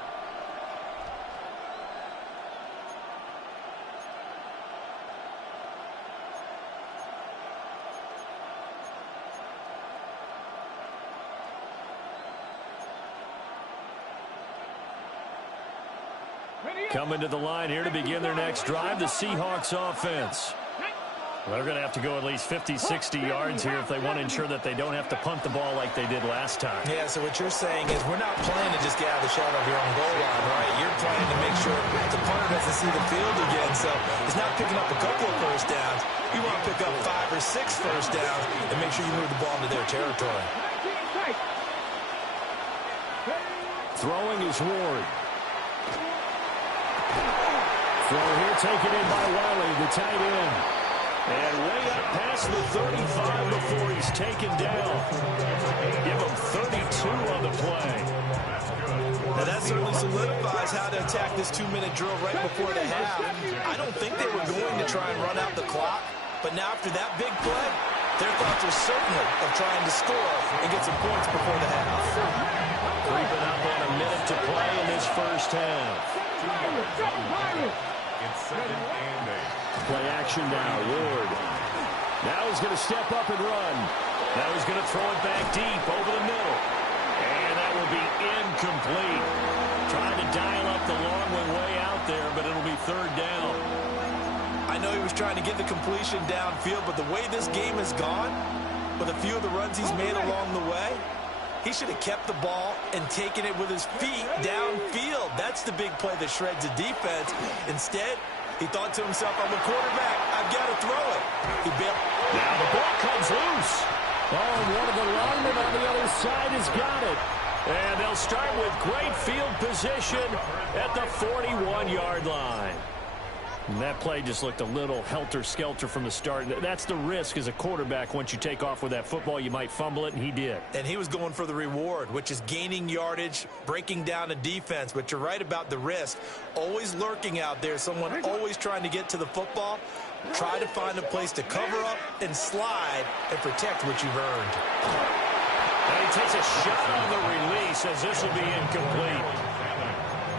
Coming to the line here to begin their next drive, the Seahawks offense. They're going to have to go at least 50, 60 yards here if they want to ensure that they don't have to punt the ball like they did last time. Yeah, so what you're saying is we're not playing to just get out of the shadow of your own goal line, right? You're playing to make sure the punter doesn't see the field again. So it's not picking up a couple of first downs. You want to pick up 5 or 6 first downs and make sure you move the ball into their territory. Throwing is Ward. Throw here taken in by Wiley, the tight end. And way up past the 35 before he's taken down. Give him 32 on the play. Now that certainly solidifies how to attack this 2-minute drill right before the half. I don't think they were going to try and run out the clock, but now after that big play, their thoughts are certainly of trying to score and get some points before the half. Creeping up on a minute to play in this first half. It's 2nd and 8. Play action now, Ward. Now he's going to step up and run. Now he's going to throw it back deep over the middle. And that will be incomplete. Trying to dial up the long one way out there, but it'll be 3rd down. I know he was trying to get the completion downfield, but the way this game has gone, with a few of the runs he's made along the way, he should have kept the ball and taken it with his feet downfield. That's the big play that shreds a defense. Instead, he thought to himself, I'm a quarterback. I've got to throw it. He bailed. Now the ball comes loose. Oh, one of the linemen on the other side has got it. And they'll start with great field position at the 41-yard line. And that play just looked a little helter-skelter from the start. That's the risk as a quarterback. Once you take off with that football, you might fumble it, and he did. And he was going for the reward, which is gaining yardage, breaking down a defense. But you're right about the risk. Always lurking out there, someone always trying to get to the football. Try to find a place to cover up and slide and protect what you've earned. And he takes a shot on the release as this will be incomplete.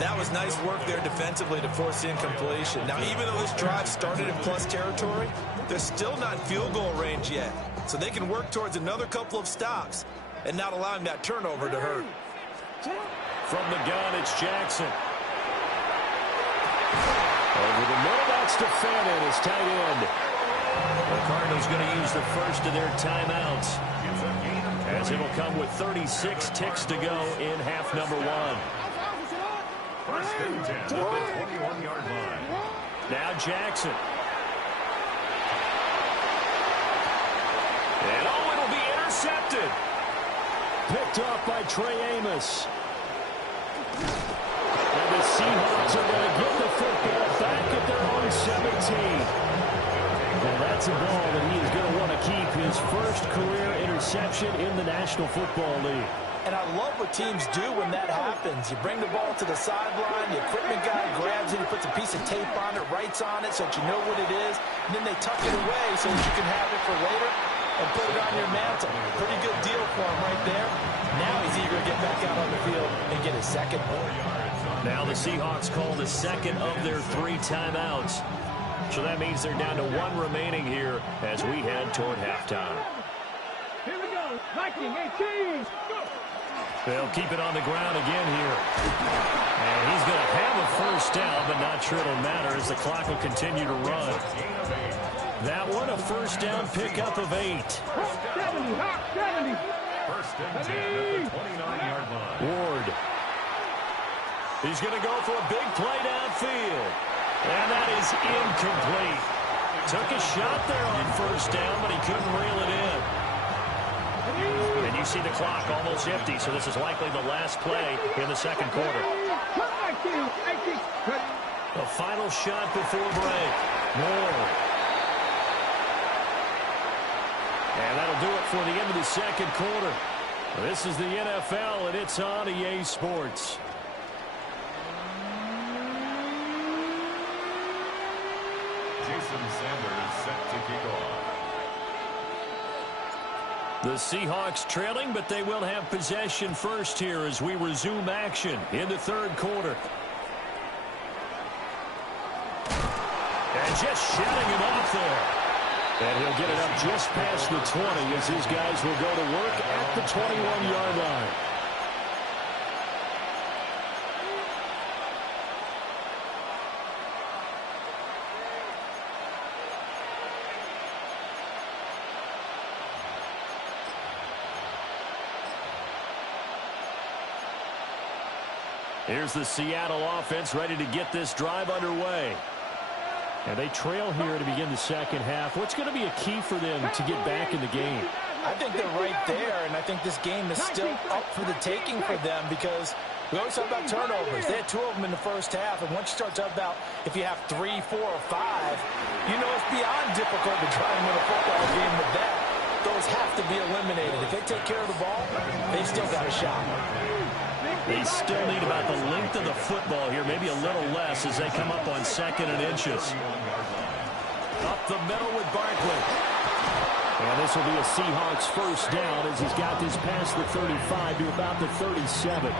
That was nice work there defensively to force the incompletion. Now, even though this drive started in plus territory, they're still not in field goal range yet. So they can work towards another couple of stops and not allowing that turnover to hurt. From the gun, it's Jackson. Over the middle, that's Stefanin, his tight end. The Cardinals going to use the first of their timeouts, as it'll come with 36 ticks to go in half number 1. 1st and 10 at the 21-yard line. Now Jackson. And oh, it'll be intercepted. Picked off by Trey Amos. And the Seahawks are going to get the football back at their own 17. Well, that's a ball that he is going to want to keep, his first career interception in the National Football League. And I love what teams do when that happens. You bring the ball to the sideline, the equipment guy grabs it, he puts a piece of tape on it, writes on it so that you know what it is, and then they tuck it away so that you can have it for later and put it on your mantle. Pretty good deal for him right there. Now he's eager to get back out on the field and get his second. Now the Seahawks call the second of their 3 timeouts. So that means they're down to 1 remaining here as we head toward halftime. Here we go. Viking 18. Go. They'll keep it on the ground again here. And he's going to have a first down, but not sure it'll matter as the clock will continue to run. That one, a first down pickup of 8. 70. 70. 1st and 10 at the 29-yard line. Ward. He's going to go for a big play downfield. And that is incomplete. Took a shot there on first down, but he couldn't reel it in. And you see the clock almost empty, so this is likely the last play in the second quarter. The final shot before break. Ward. And that'll do it for the end of the second quarter. This is the NFL, and it's on EA Sports. Jason Sanders set to kick off. The Seahawks trailing, but they will have possession first here as we resume action in the third quarter. And just shutting him off there. And he'll get it up just past the 20 as his guys will go to work at the 21-yard line. Here's the Seattle offense ready to get this drive underway. And they trail here to begin the second half. What's going to be a key for them to get back in the game? I think they're right there, and I think this game is still up for the taking for them because we always talk about turnovers. They had 2 of them in the first half, and once you start talking about if you have 3, 4, or 5, you know it's beyond difficult to try and win a football game with that. Those have to be eliminated. If they take care of the ball, they've still got a shot. They still need about the length of the football here, maybe a little less as they come up on 2nd and inches. Up the middle with Barkley. And this will be a Seahawks first down as he's got this past the 35 to about the 37.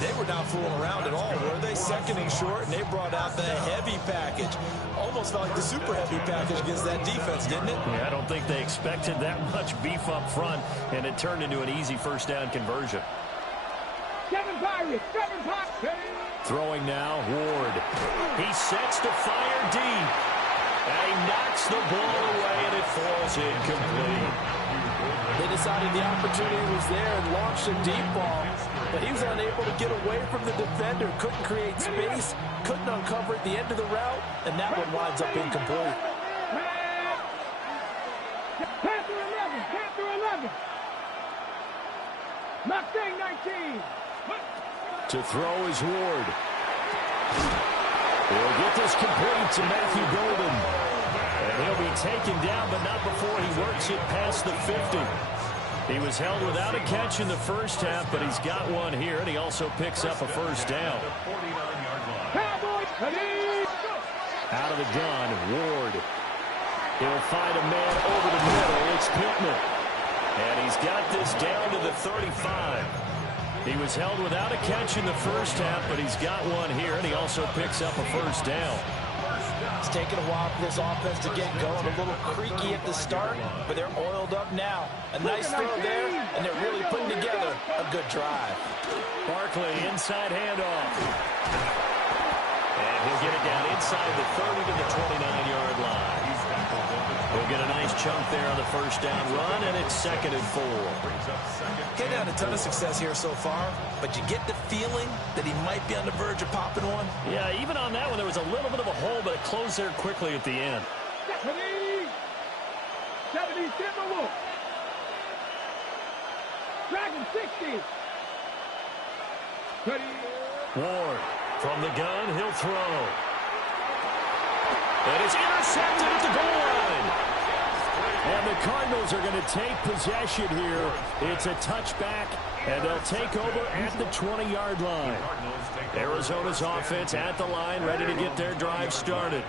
They were not fooling around at all, were they? 2nd and short, and they brought out the heavy package. Almost felt like the super heavy package against that defense, didn't it? Yeah, I don't think they expected that much beef up front, and it turned into an easy first down conversion. Throwing now, Ward. He sets to fire deep. And he knocks the ball away, and it falls incomplete. They decided the opportunity was there and launched a deep ball, but he was unable to get away from the defender, couldn't create space, couldn't uncover at the end of the route, and that one winds up incomplete. Panther 11. Mustang 19. To throw is Ward. He'll get this complete to Matthew Golden. And he'll be taken down, but not before he works it past the 50. He was held without a catch in the first half, but he's got one here, and he also picks up a first down. Out of the gun, Ward. He'll find a man over the middle. It's Pittman. And he's got this down to the 35. He was held without a catch in the first half, but he's got one here, and he also picks up a first down. It's taken a while for this offense to get going. A little creaky at the start, but they're oiled up now. A nice throw there, and they're really putting together a good drive. Barkley, inside handoff. And he'll get it down inside the 30 to the 29-yard line. He'll get a nice chunk there on the first down run, and it's 2nd and 4. He's had a ton of success here so far, but you get the feeling that he might be on the verge of popping one. Yeah, even on that one, there was a little bit of a hole, but it closed there quickly at the end. 70 Timberwolves. Dragon 60. Ward from the gun, he'll throw. And it's intercepted at the goal line. And the Cardinals are going to take possession here. It's a touchback, and they'll take over at the 20-yard line. Arizona's offense at the line, ready to get their drive started.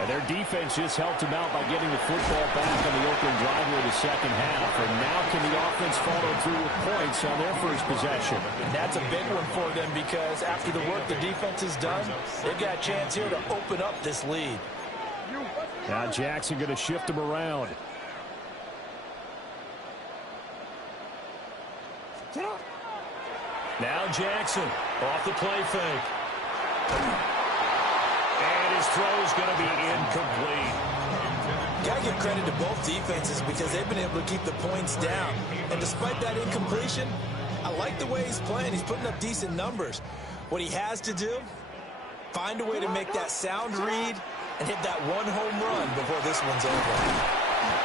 And their defense just helped them out by getting the football back on the opening drive of the second half. And now can the offense follow through with points on their first possession? And that's a big one for them because after the work the defense has done, they've got a chance here to open up this lead. Now Jackson going to shift him around. Now Jackson off the play fake. And his throw is going to be incomplete. Got to give credit to both defenses because they've been able to keep the points down. And despite that incompletion, I like the way he's playing. He's putting up decent numbers. What he has to do, find a way to make that sound read and hit that one home run before this one's over.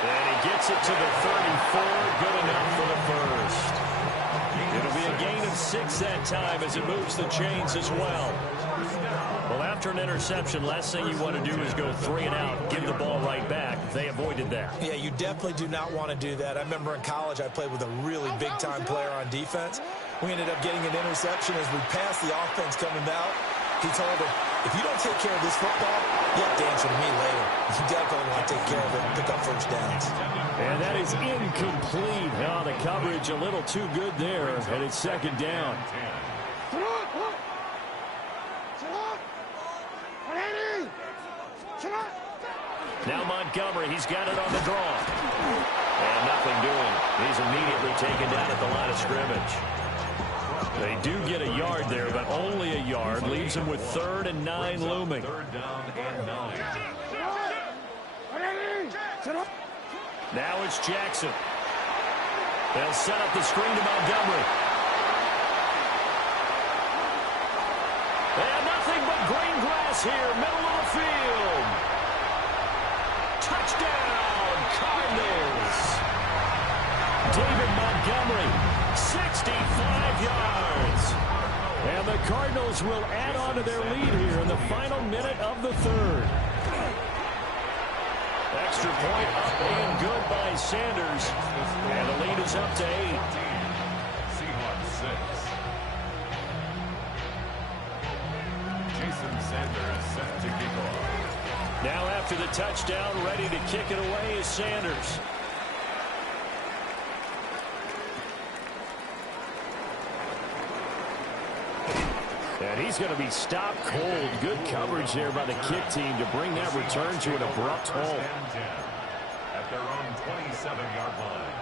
And he gets it to the 34. Good enough for the first. It'll be a gain of 6 that time as it moves the chains as well. Well, after an interception, last thing you want to do is go 3 and out, give the ball right back. They avoided that. Yeah, you definitely do not want to do that. I remember in college I played with a really big-time player on defense. We ended up getting an interception as we passed the offense coming out. He told him, if you don't take care of this football, you have to answer to me later. You definitely want to take care of it and pick up first downs. And that is incomplete. Oh, the coverage a little too good there, and it's second down. Now Montgomery, he's got it on the draw. And nothing doing. He's immediately taken down at the line of scrimmage. They do get a yard there, but only a yard. Leaves him with 3rd and 9 looming. 3rd down and 9. Now it's Jackson. They'll set up the screen to Montgomery. And nothing but green grass here, middle of the field. Touchdown, Cardinals. David Montgomery, 65 yards. And the Cardinals will add on to their lead here in the final minute of the third. Extra point up and good by Sanders. And the lead is up to 8. Seahawks 6. Jason Sanders set to kick off. Now after the touchdown, ready to kick it away is Sanders. And he's going to be stopped cold. Good coverage there by the kick team to bring that return to an abrupt halt. At their own 27-yard line.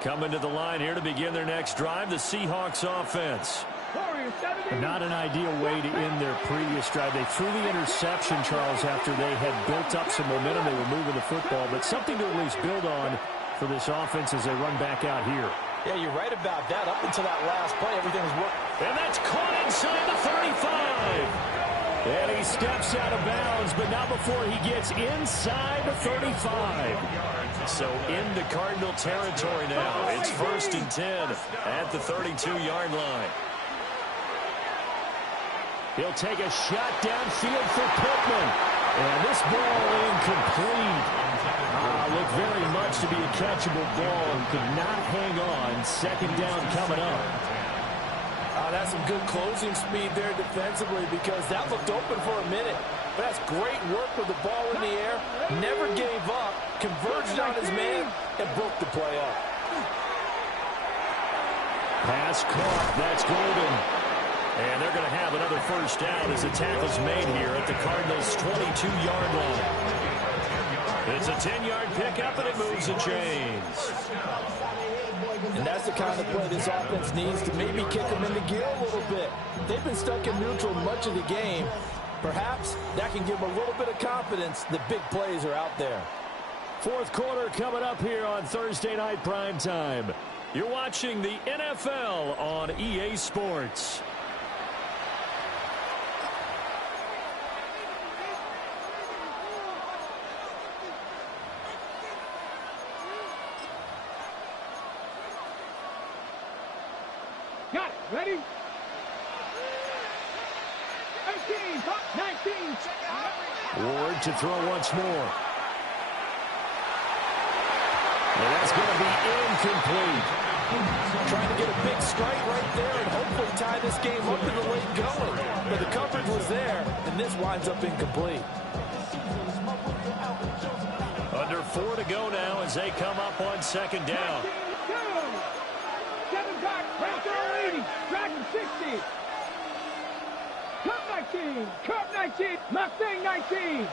Coming to the line here to begin their next drive, the Seahawks offense. Not an ideal way to end their previous drive. They threw the interception, Charles, after they had built up some momentum. They were moving the football, but something to at least build on for this offense as they run back out here. Yeah, you're right about that. Up until that last play, everything was working. And that's caught inside the 35. And he steps out of bounds, but not before he gets inside the 35. So into Cardinal territory now. It's 1st and 10 at the 32-yard line. He'll take a shot downfield for Pittman. And this ball incomplete. Looked very much to be a catchable ball and could not hang on. 2nd down coming up. That's some good closing speed there defensively because that looked open for a minute. But that's great work with the ball in the air. Never gave up. Converged on his man and broke the play up. Pass caught. That's Golden. And they're going to have another 1st down as the tackle's made here at the Cardinals' 22-yard line. It's a 10-yard pickup, and it moves the chains. And that's the kind of play this offense needs to maybe kick them into gear a little bit. They've been stuck in neutral much of the game. Perhaps that can give them a little bit of confidence that big plays are out there. 4th quarter coming up here on Thursday Night Primetime. You're watching the NFL on EA Sports. Got it. Ready? 18, 19. Ward to throw once more. And that's going to be incomplete. Trying to get a big strike right there and hopefully tie this game up in the late going. But the coverage was there, and this winds up incomplete. Under 4 to go now as they come up on 2nd down. 7 back, right there 80, Dragon 60. Cup 19, Cup 19, Mustang 19.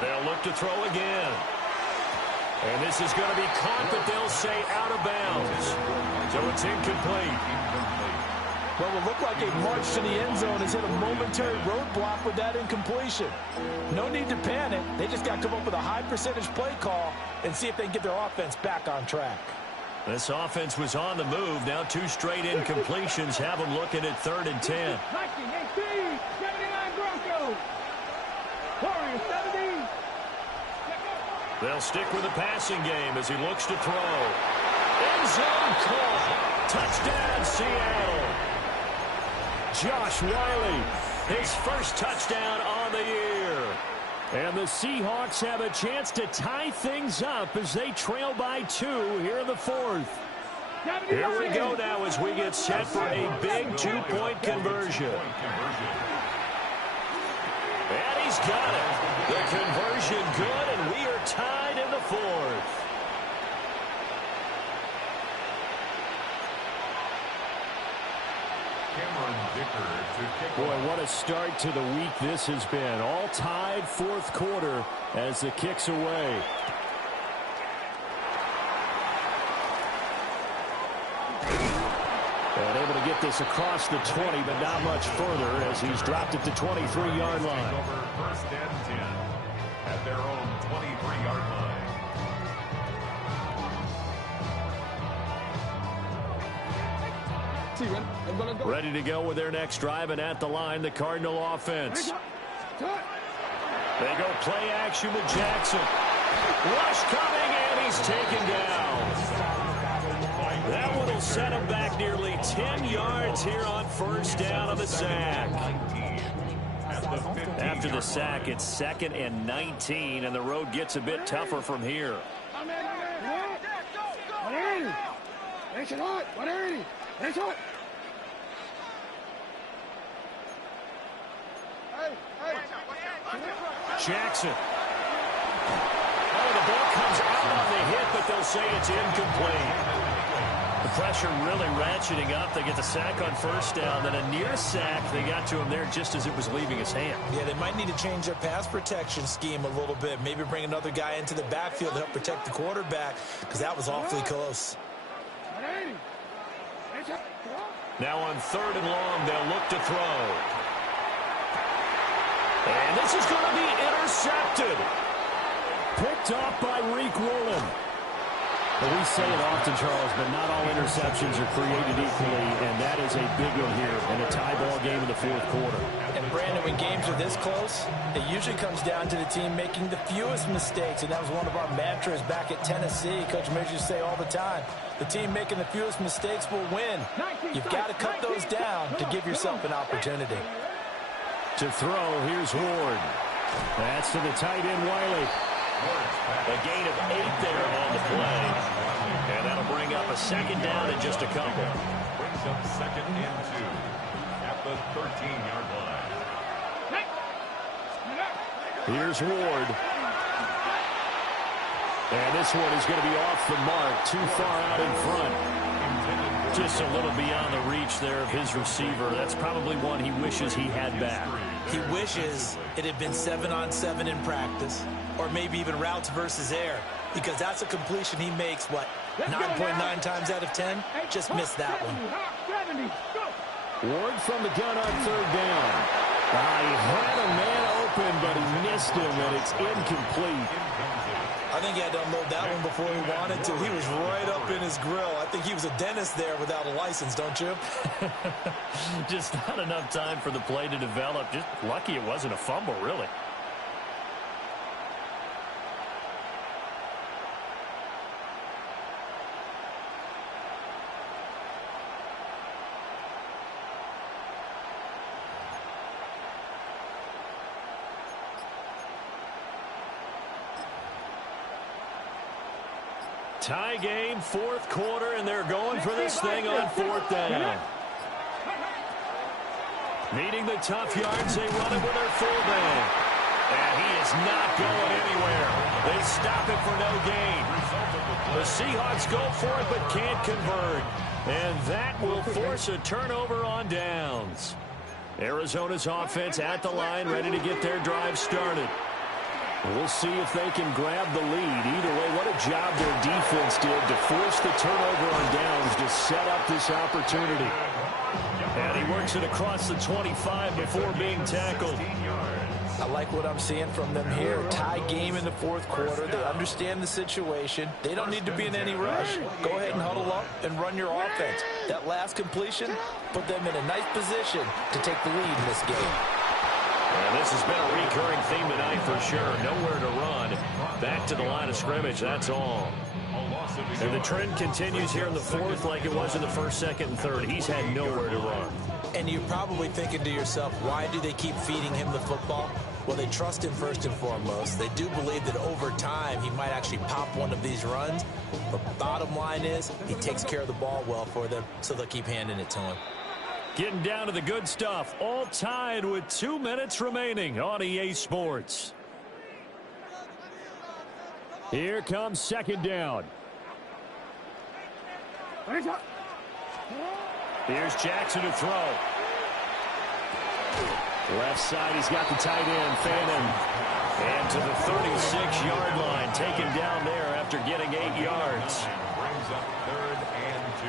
They'll look to throw again. And this is going to be caught, but they'll say out of bounds. So it's incomplete. Well, it looked like a march to the end zone has hit a momentary roadblock with that incompletion. No need to panic. They just got to come up with a high percentage play call and see if they can get their offense back on track. This offense was on the move. Now 2 straight incompletions have them looking at 3rd and 10. 19, 18, 79 Broncos. Warriors 70. They'll stick with the passing game as he looks to throw. End zone call. Touchdown, Seattle. Josh Wiley, his 1st touchdown on the year. And the Seahawks have a chance to tie things up as they trail by 2 here in the 4th. Here we go now as we get set for a big 2-point conversion. And he's got it. The conversion good, and we are tied in the 4th. Boy, what a start to the week this has been. All tied 4th quarter as the kick's away. And able to get this across the 20, but not much further as he's dropped it to 23-yard line. Over first and 10 at their own 23-yard line. Ready to go with their next drive, and at the line, the Cardinal offense. They go play action with Jackson. Rush coming, and he's taken down. That one will set him back nearly 10 yards here on first down of the sack. After the sack, it's 2nd and 19, and the road gets a bit tougher from here. Jackson. Oh, the ball comes out on the hit, but they'll say it's incomplete. The pressure really ratcheting up. They get the sack on first down. Then a near sack. They got to him there just as it was leaving his hand. Yeah, they might need to change their pass protection scheme a little bit. Maybe bring another guy into the backfield to help protect the quarterback, because that was awfully close. Now on 3rd and long, they'll look to throw. And this is going to be intercepted. Picked off by Reek Woolen. Well, we say it often, Charles, but not all interceptions are created equally, and that is a big one here in a tie ball game in the 4th quarter. And, Brandon, when games are this close, it usually comes down to the team making the fewest mistakes, and that was one of our mantras back at Tennessee. Coach Mears used to say all the time, the team making the fewest mistakes will win. You've got to cut those down to give yourself an opportunity. To throw, here's Ward. That's to the tight end, Wiley. A gain of 8 there on the play. And that'll bring up a 2nd down in just a couple. Brings up 2nd and 2 at the 13-yard line. Here's Ward. And this one is going to be off the mark, too far out in front. Just a little beyond the reach there of his receiver. That's probably one he wishes he had back. He wishes it had been 7-on-7 in practice, or maybe even routes versus air, because that's a completion he makes, 9.9 times out of 10? Just missed that one. Ward from the gun on 3rd down. He had a man open, but he missed him, and it's incomplete. I think he had to unload that one before he wanted to. He was right up in his grill. I think he was a dentist there without a license, don't you? Just not enough time for the play to develop. Just lucky it wasn't a fumble, really. Tie game, 4th quarter, and they're going for this thing on 4th down. Needing the tough yards, they run it with their fullback. And he is not going anywhere. They stop it for no gain. The Seahawks go for it but can't convert. And that will force a turnover on downs. Arizona's offense at the line, ready to get their drive started. We'll see if they can grab the lead. Either way, what a job their defense did to force the turnover on downs to set up this opportunity. And he works it across the 25 before being tackled. I like what I'm seeing from them here. Tie game in the 4th quarter. They understand the situation. They don't need to be in any rush. Go ahead and huddle up and run your offense. That last completion put them in a nice position to take the lead in this game. And this has been a recurring theme tonight for sure. Nowhere to run. Back to the line of scrimmage, that's all. And the trend continues here in the 4th like it was in the 1st, 2nd, and 3rd. He's had nowhere to run. And you're probably thinking to yourself, why do they keep feeding him the football? Well, they trust him first and foremost. They do believe that over time he might actually pop one of these runs. But bottom line is he takes care of the ball well for them, so they'll keep handing it to him. Getting down to the good stuff. All tied with 2 minutes remaining on EA Sports. Here comes 2nd down. Here's Jackson to throw. Left side, he's got the tight end, Fannin. And to the 36-yard line, taken down there after getting 8 yards. Brings up 3rd and 2.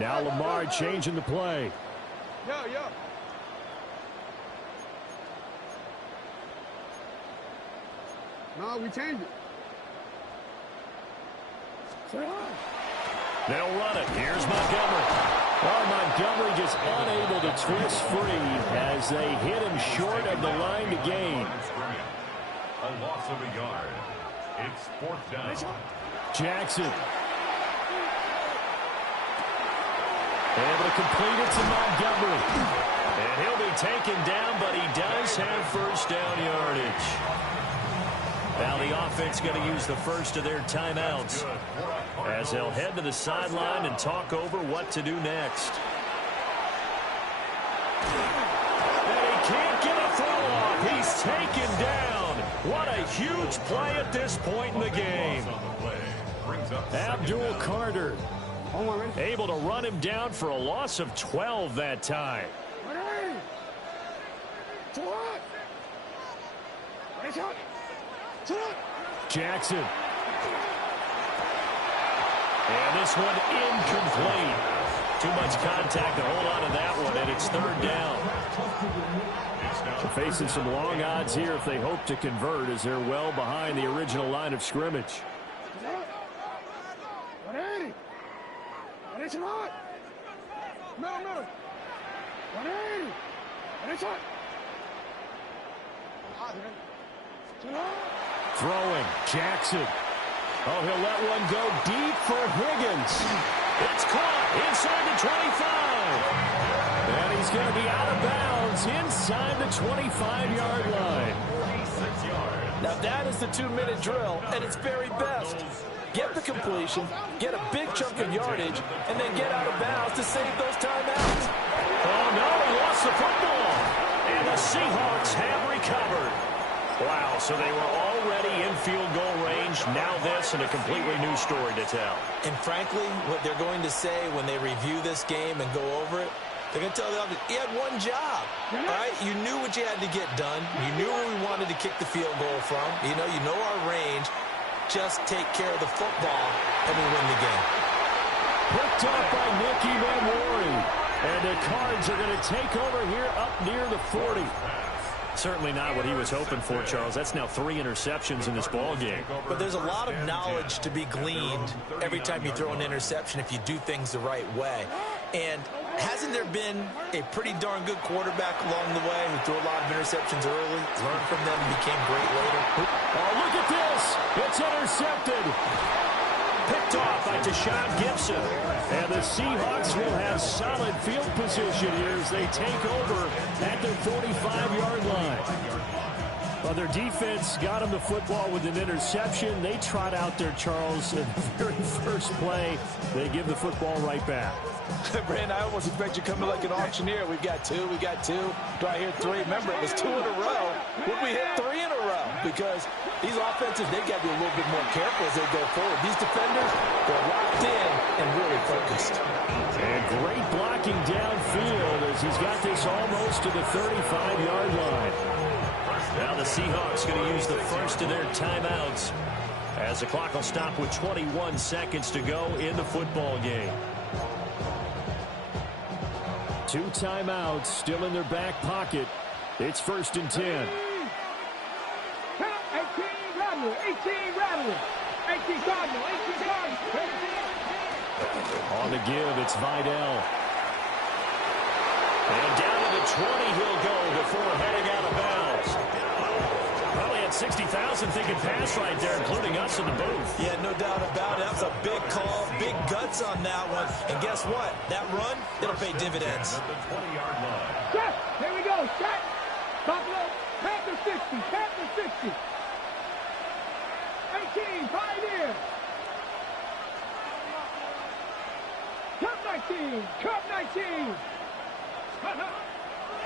Now Lamar changing the play. Yo. No, we changed it. They'll run it. Here's Montgomery. Well, Montgomery just unable to twist free as they hit him short of the line to gain. A loss of a yard. It's 4th down. Jackson. Able to complete it to Montgomery. And he'll be taken down, but he does have first down yardage. Now the offense going to use the first of their timeouts as they'll head to the sideline and talk over what to do next. And he can't get a throw off. He's taken down. What a huge play at this point in the game. Abdul Carter able to run him down for a loss of 12 that time. Jackson. And this one incomplete. Too much contact to hold on to that one, and it's 3rd down. They're facing some long odds here if they hope to convert, as they're well behind the original line of scrimmage. Throwing, Jackson. Oh, he'll let one go deep for Higgins. It's caught inside the 25. And he's going to be out of bounds inside the 25-yard line. Now that is the 2-minute drill at its very best. Get the completion, get a big chunk of yardage, and then get out of bounds to save those timeouts. Oh, no, he lost the football. And the Seahawks have recovered. Wow, so they were already in field goal range. Now this and a completely new story to tell. And frankly, what they're going to say when they review this game and go over it, they're going to tell them he had one job, all right? You knew what you had to get done. You knew where we wanted to kick the field goal from. You know our range. Just take care of the football, and we win the game. Picked up by Nicky Manwari. And the Cards are going to take over here up near the 40. Certainly not what he was hoping for, Charles. That's now 3 interceptions in this ball game. But there's a lot of knowledge to be gleaned every time you throw an interception if you do things the right way. And hasn't there been a pretty darn good quarterback along the way who threw a lot of interceptions early, learned from them, and became great later? Oh, look at this. It's intercepted. Picked off by Deshaun Gibson. And the Seahawks will have solid field position here as they take over at their 45-yard line. Well, their defense got them the football with an interception. They trot out there, Charles, in the very first play. They give the football right back. Brandon, I almost expect you coming like an auctioneer. We've got 2, we got 2. Do I hear 3? Remember, it was 2 in a row. Would we hit 3 in a row? Because these offenses, they got to be a little bit more careful as they go forward. These defenders, they're locked in and really focused. And great blocking downfield as he's got this almost to the 35-yard line. Now the Seahawks going to use the first of their timeouts as the clock will stop with 21 seconds to go in the football game. 2 timeouts still in their back pocket. It's 1st and 10. 18 Rattler, 18 Rattler, 18 Cardinal, 18 Cardinal. On the give, it's Vidal. And down to the 20 he'll go before heading out of bounds. Probably had 60,000 thinking pass right there, including us in the booth. Yeah, no doubt about it. That was a big call, big guts on that one. And guess what? That run, it'll pay dividends. Shot! Here we go, shot! Top low, Panther 60, Panther 60. 18, Pioneer. Cup 19, Cup 19.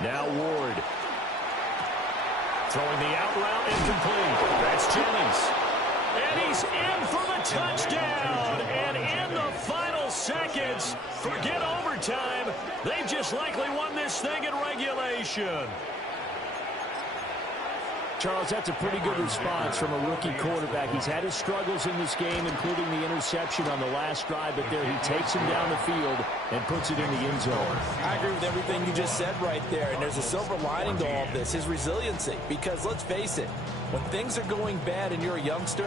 Now Ward. Throwing the out route incomplete. That's Jennings. And he's in for the touchdown. And in the final seconds, forget overtime. They've just likely won this thing in regulation. Charles, that's a pretty good response from a rookie quarterback. He's had his struggles in this game, including the interception on the last drive, but there he takes him down the field and puts it in the end zone. I agree with everything you just said right there, and there's a silver lining to all of this, his resiliency. Because let's face it, when things are going bad and you're a youngster,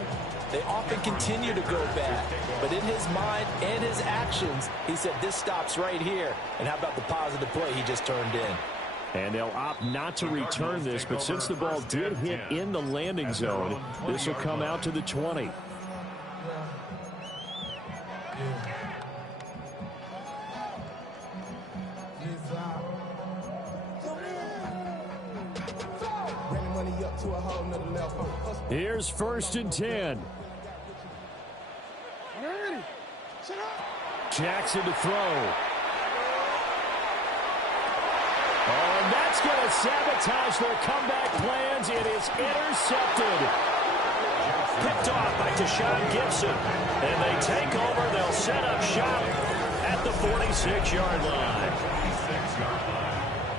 they often continue to go bad. But in his mind and his actions, he said, this stops right here. And how about the positive play he just turned in? And they'll opt not to return this, but since the ball did hit in the landing zone, this will come out to the 20. Here's 1st and 10. Jackson to throw. Oh, and that's going to sabotage their comeback plans. It is intercepted. Picked off by Tashawn Gibson. And they take over. They'll set up shop at the 46-yard line.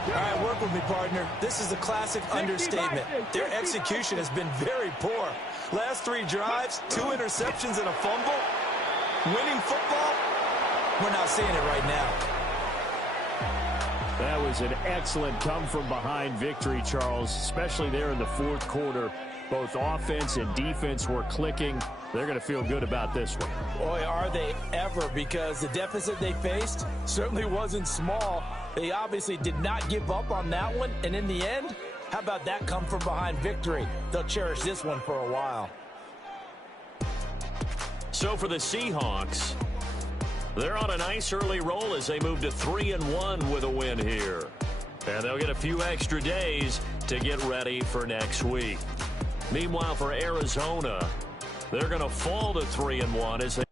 All right, work with me, partner. This is a classic understatement. Their execution has been very poor. Last 3 drives, 2 interceptions and a fumble. Winning football, we're not seeing it right now. That was an excellent come-from-behind victory, Charles, especially there in the 4th quarter. Both offense and defense were clicking. They're going to feel good about this one. Boy, are they ever, because the deficit they faced certainly wasn't small. They obviously did not give up on that one, and in the end, how about that come-from-behind victory? They'll cherish this one for a while. So for the Seahawks, they're on a nice early roll as they move to 3-1 with a win here. And they'll get a few extra days to get ready for next week. Meanwhile, for Arizona, they're going to fall to 3-1 as they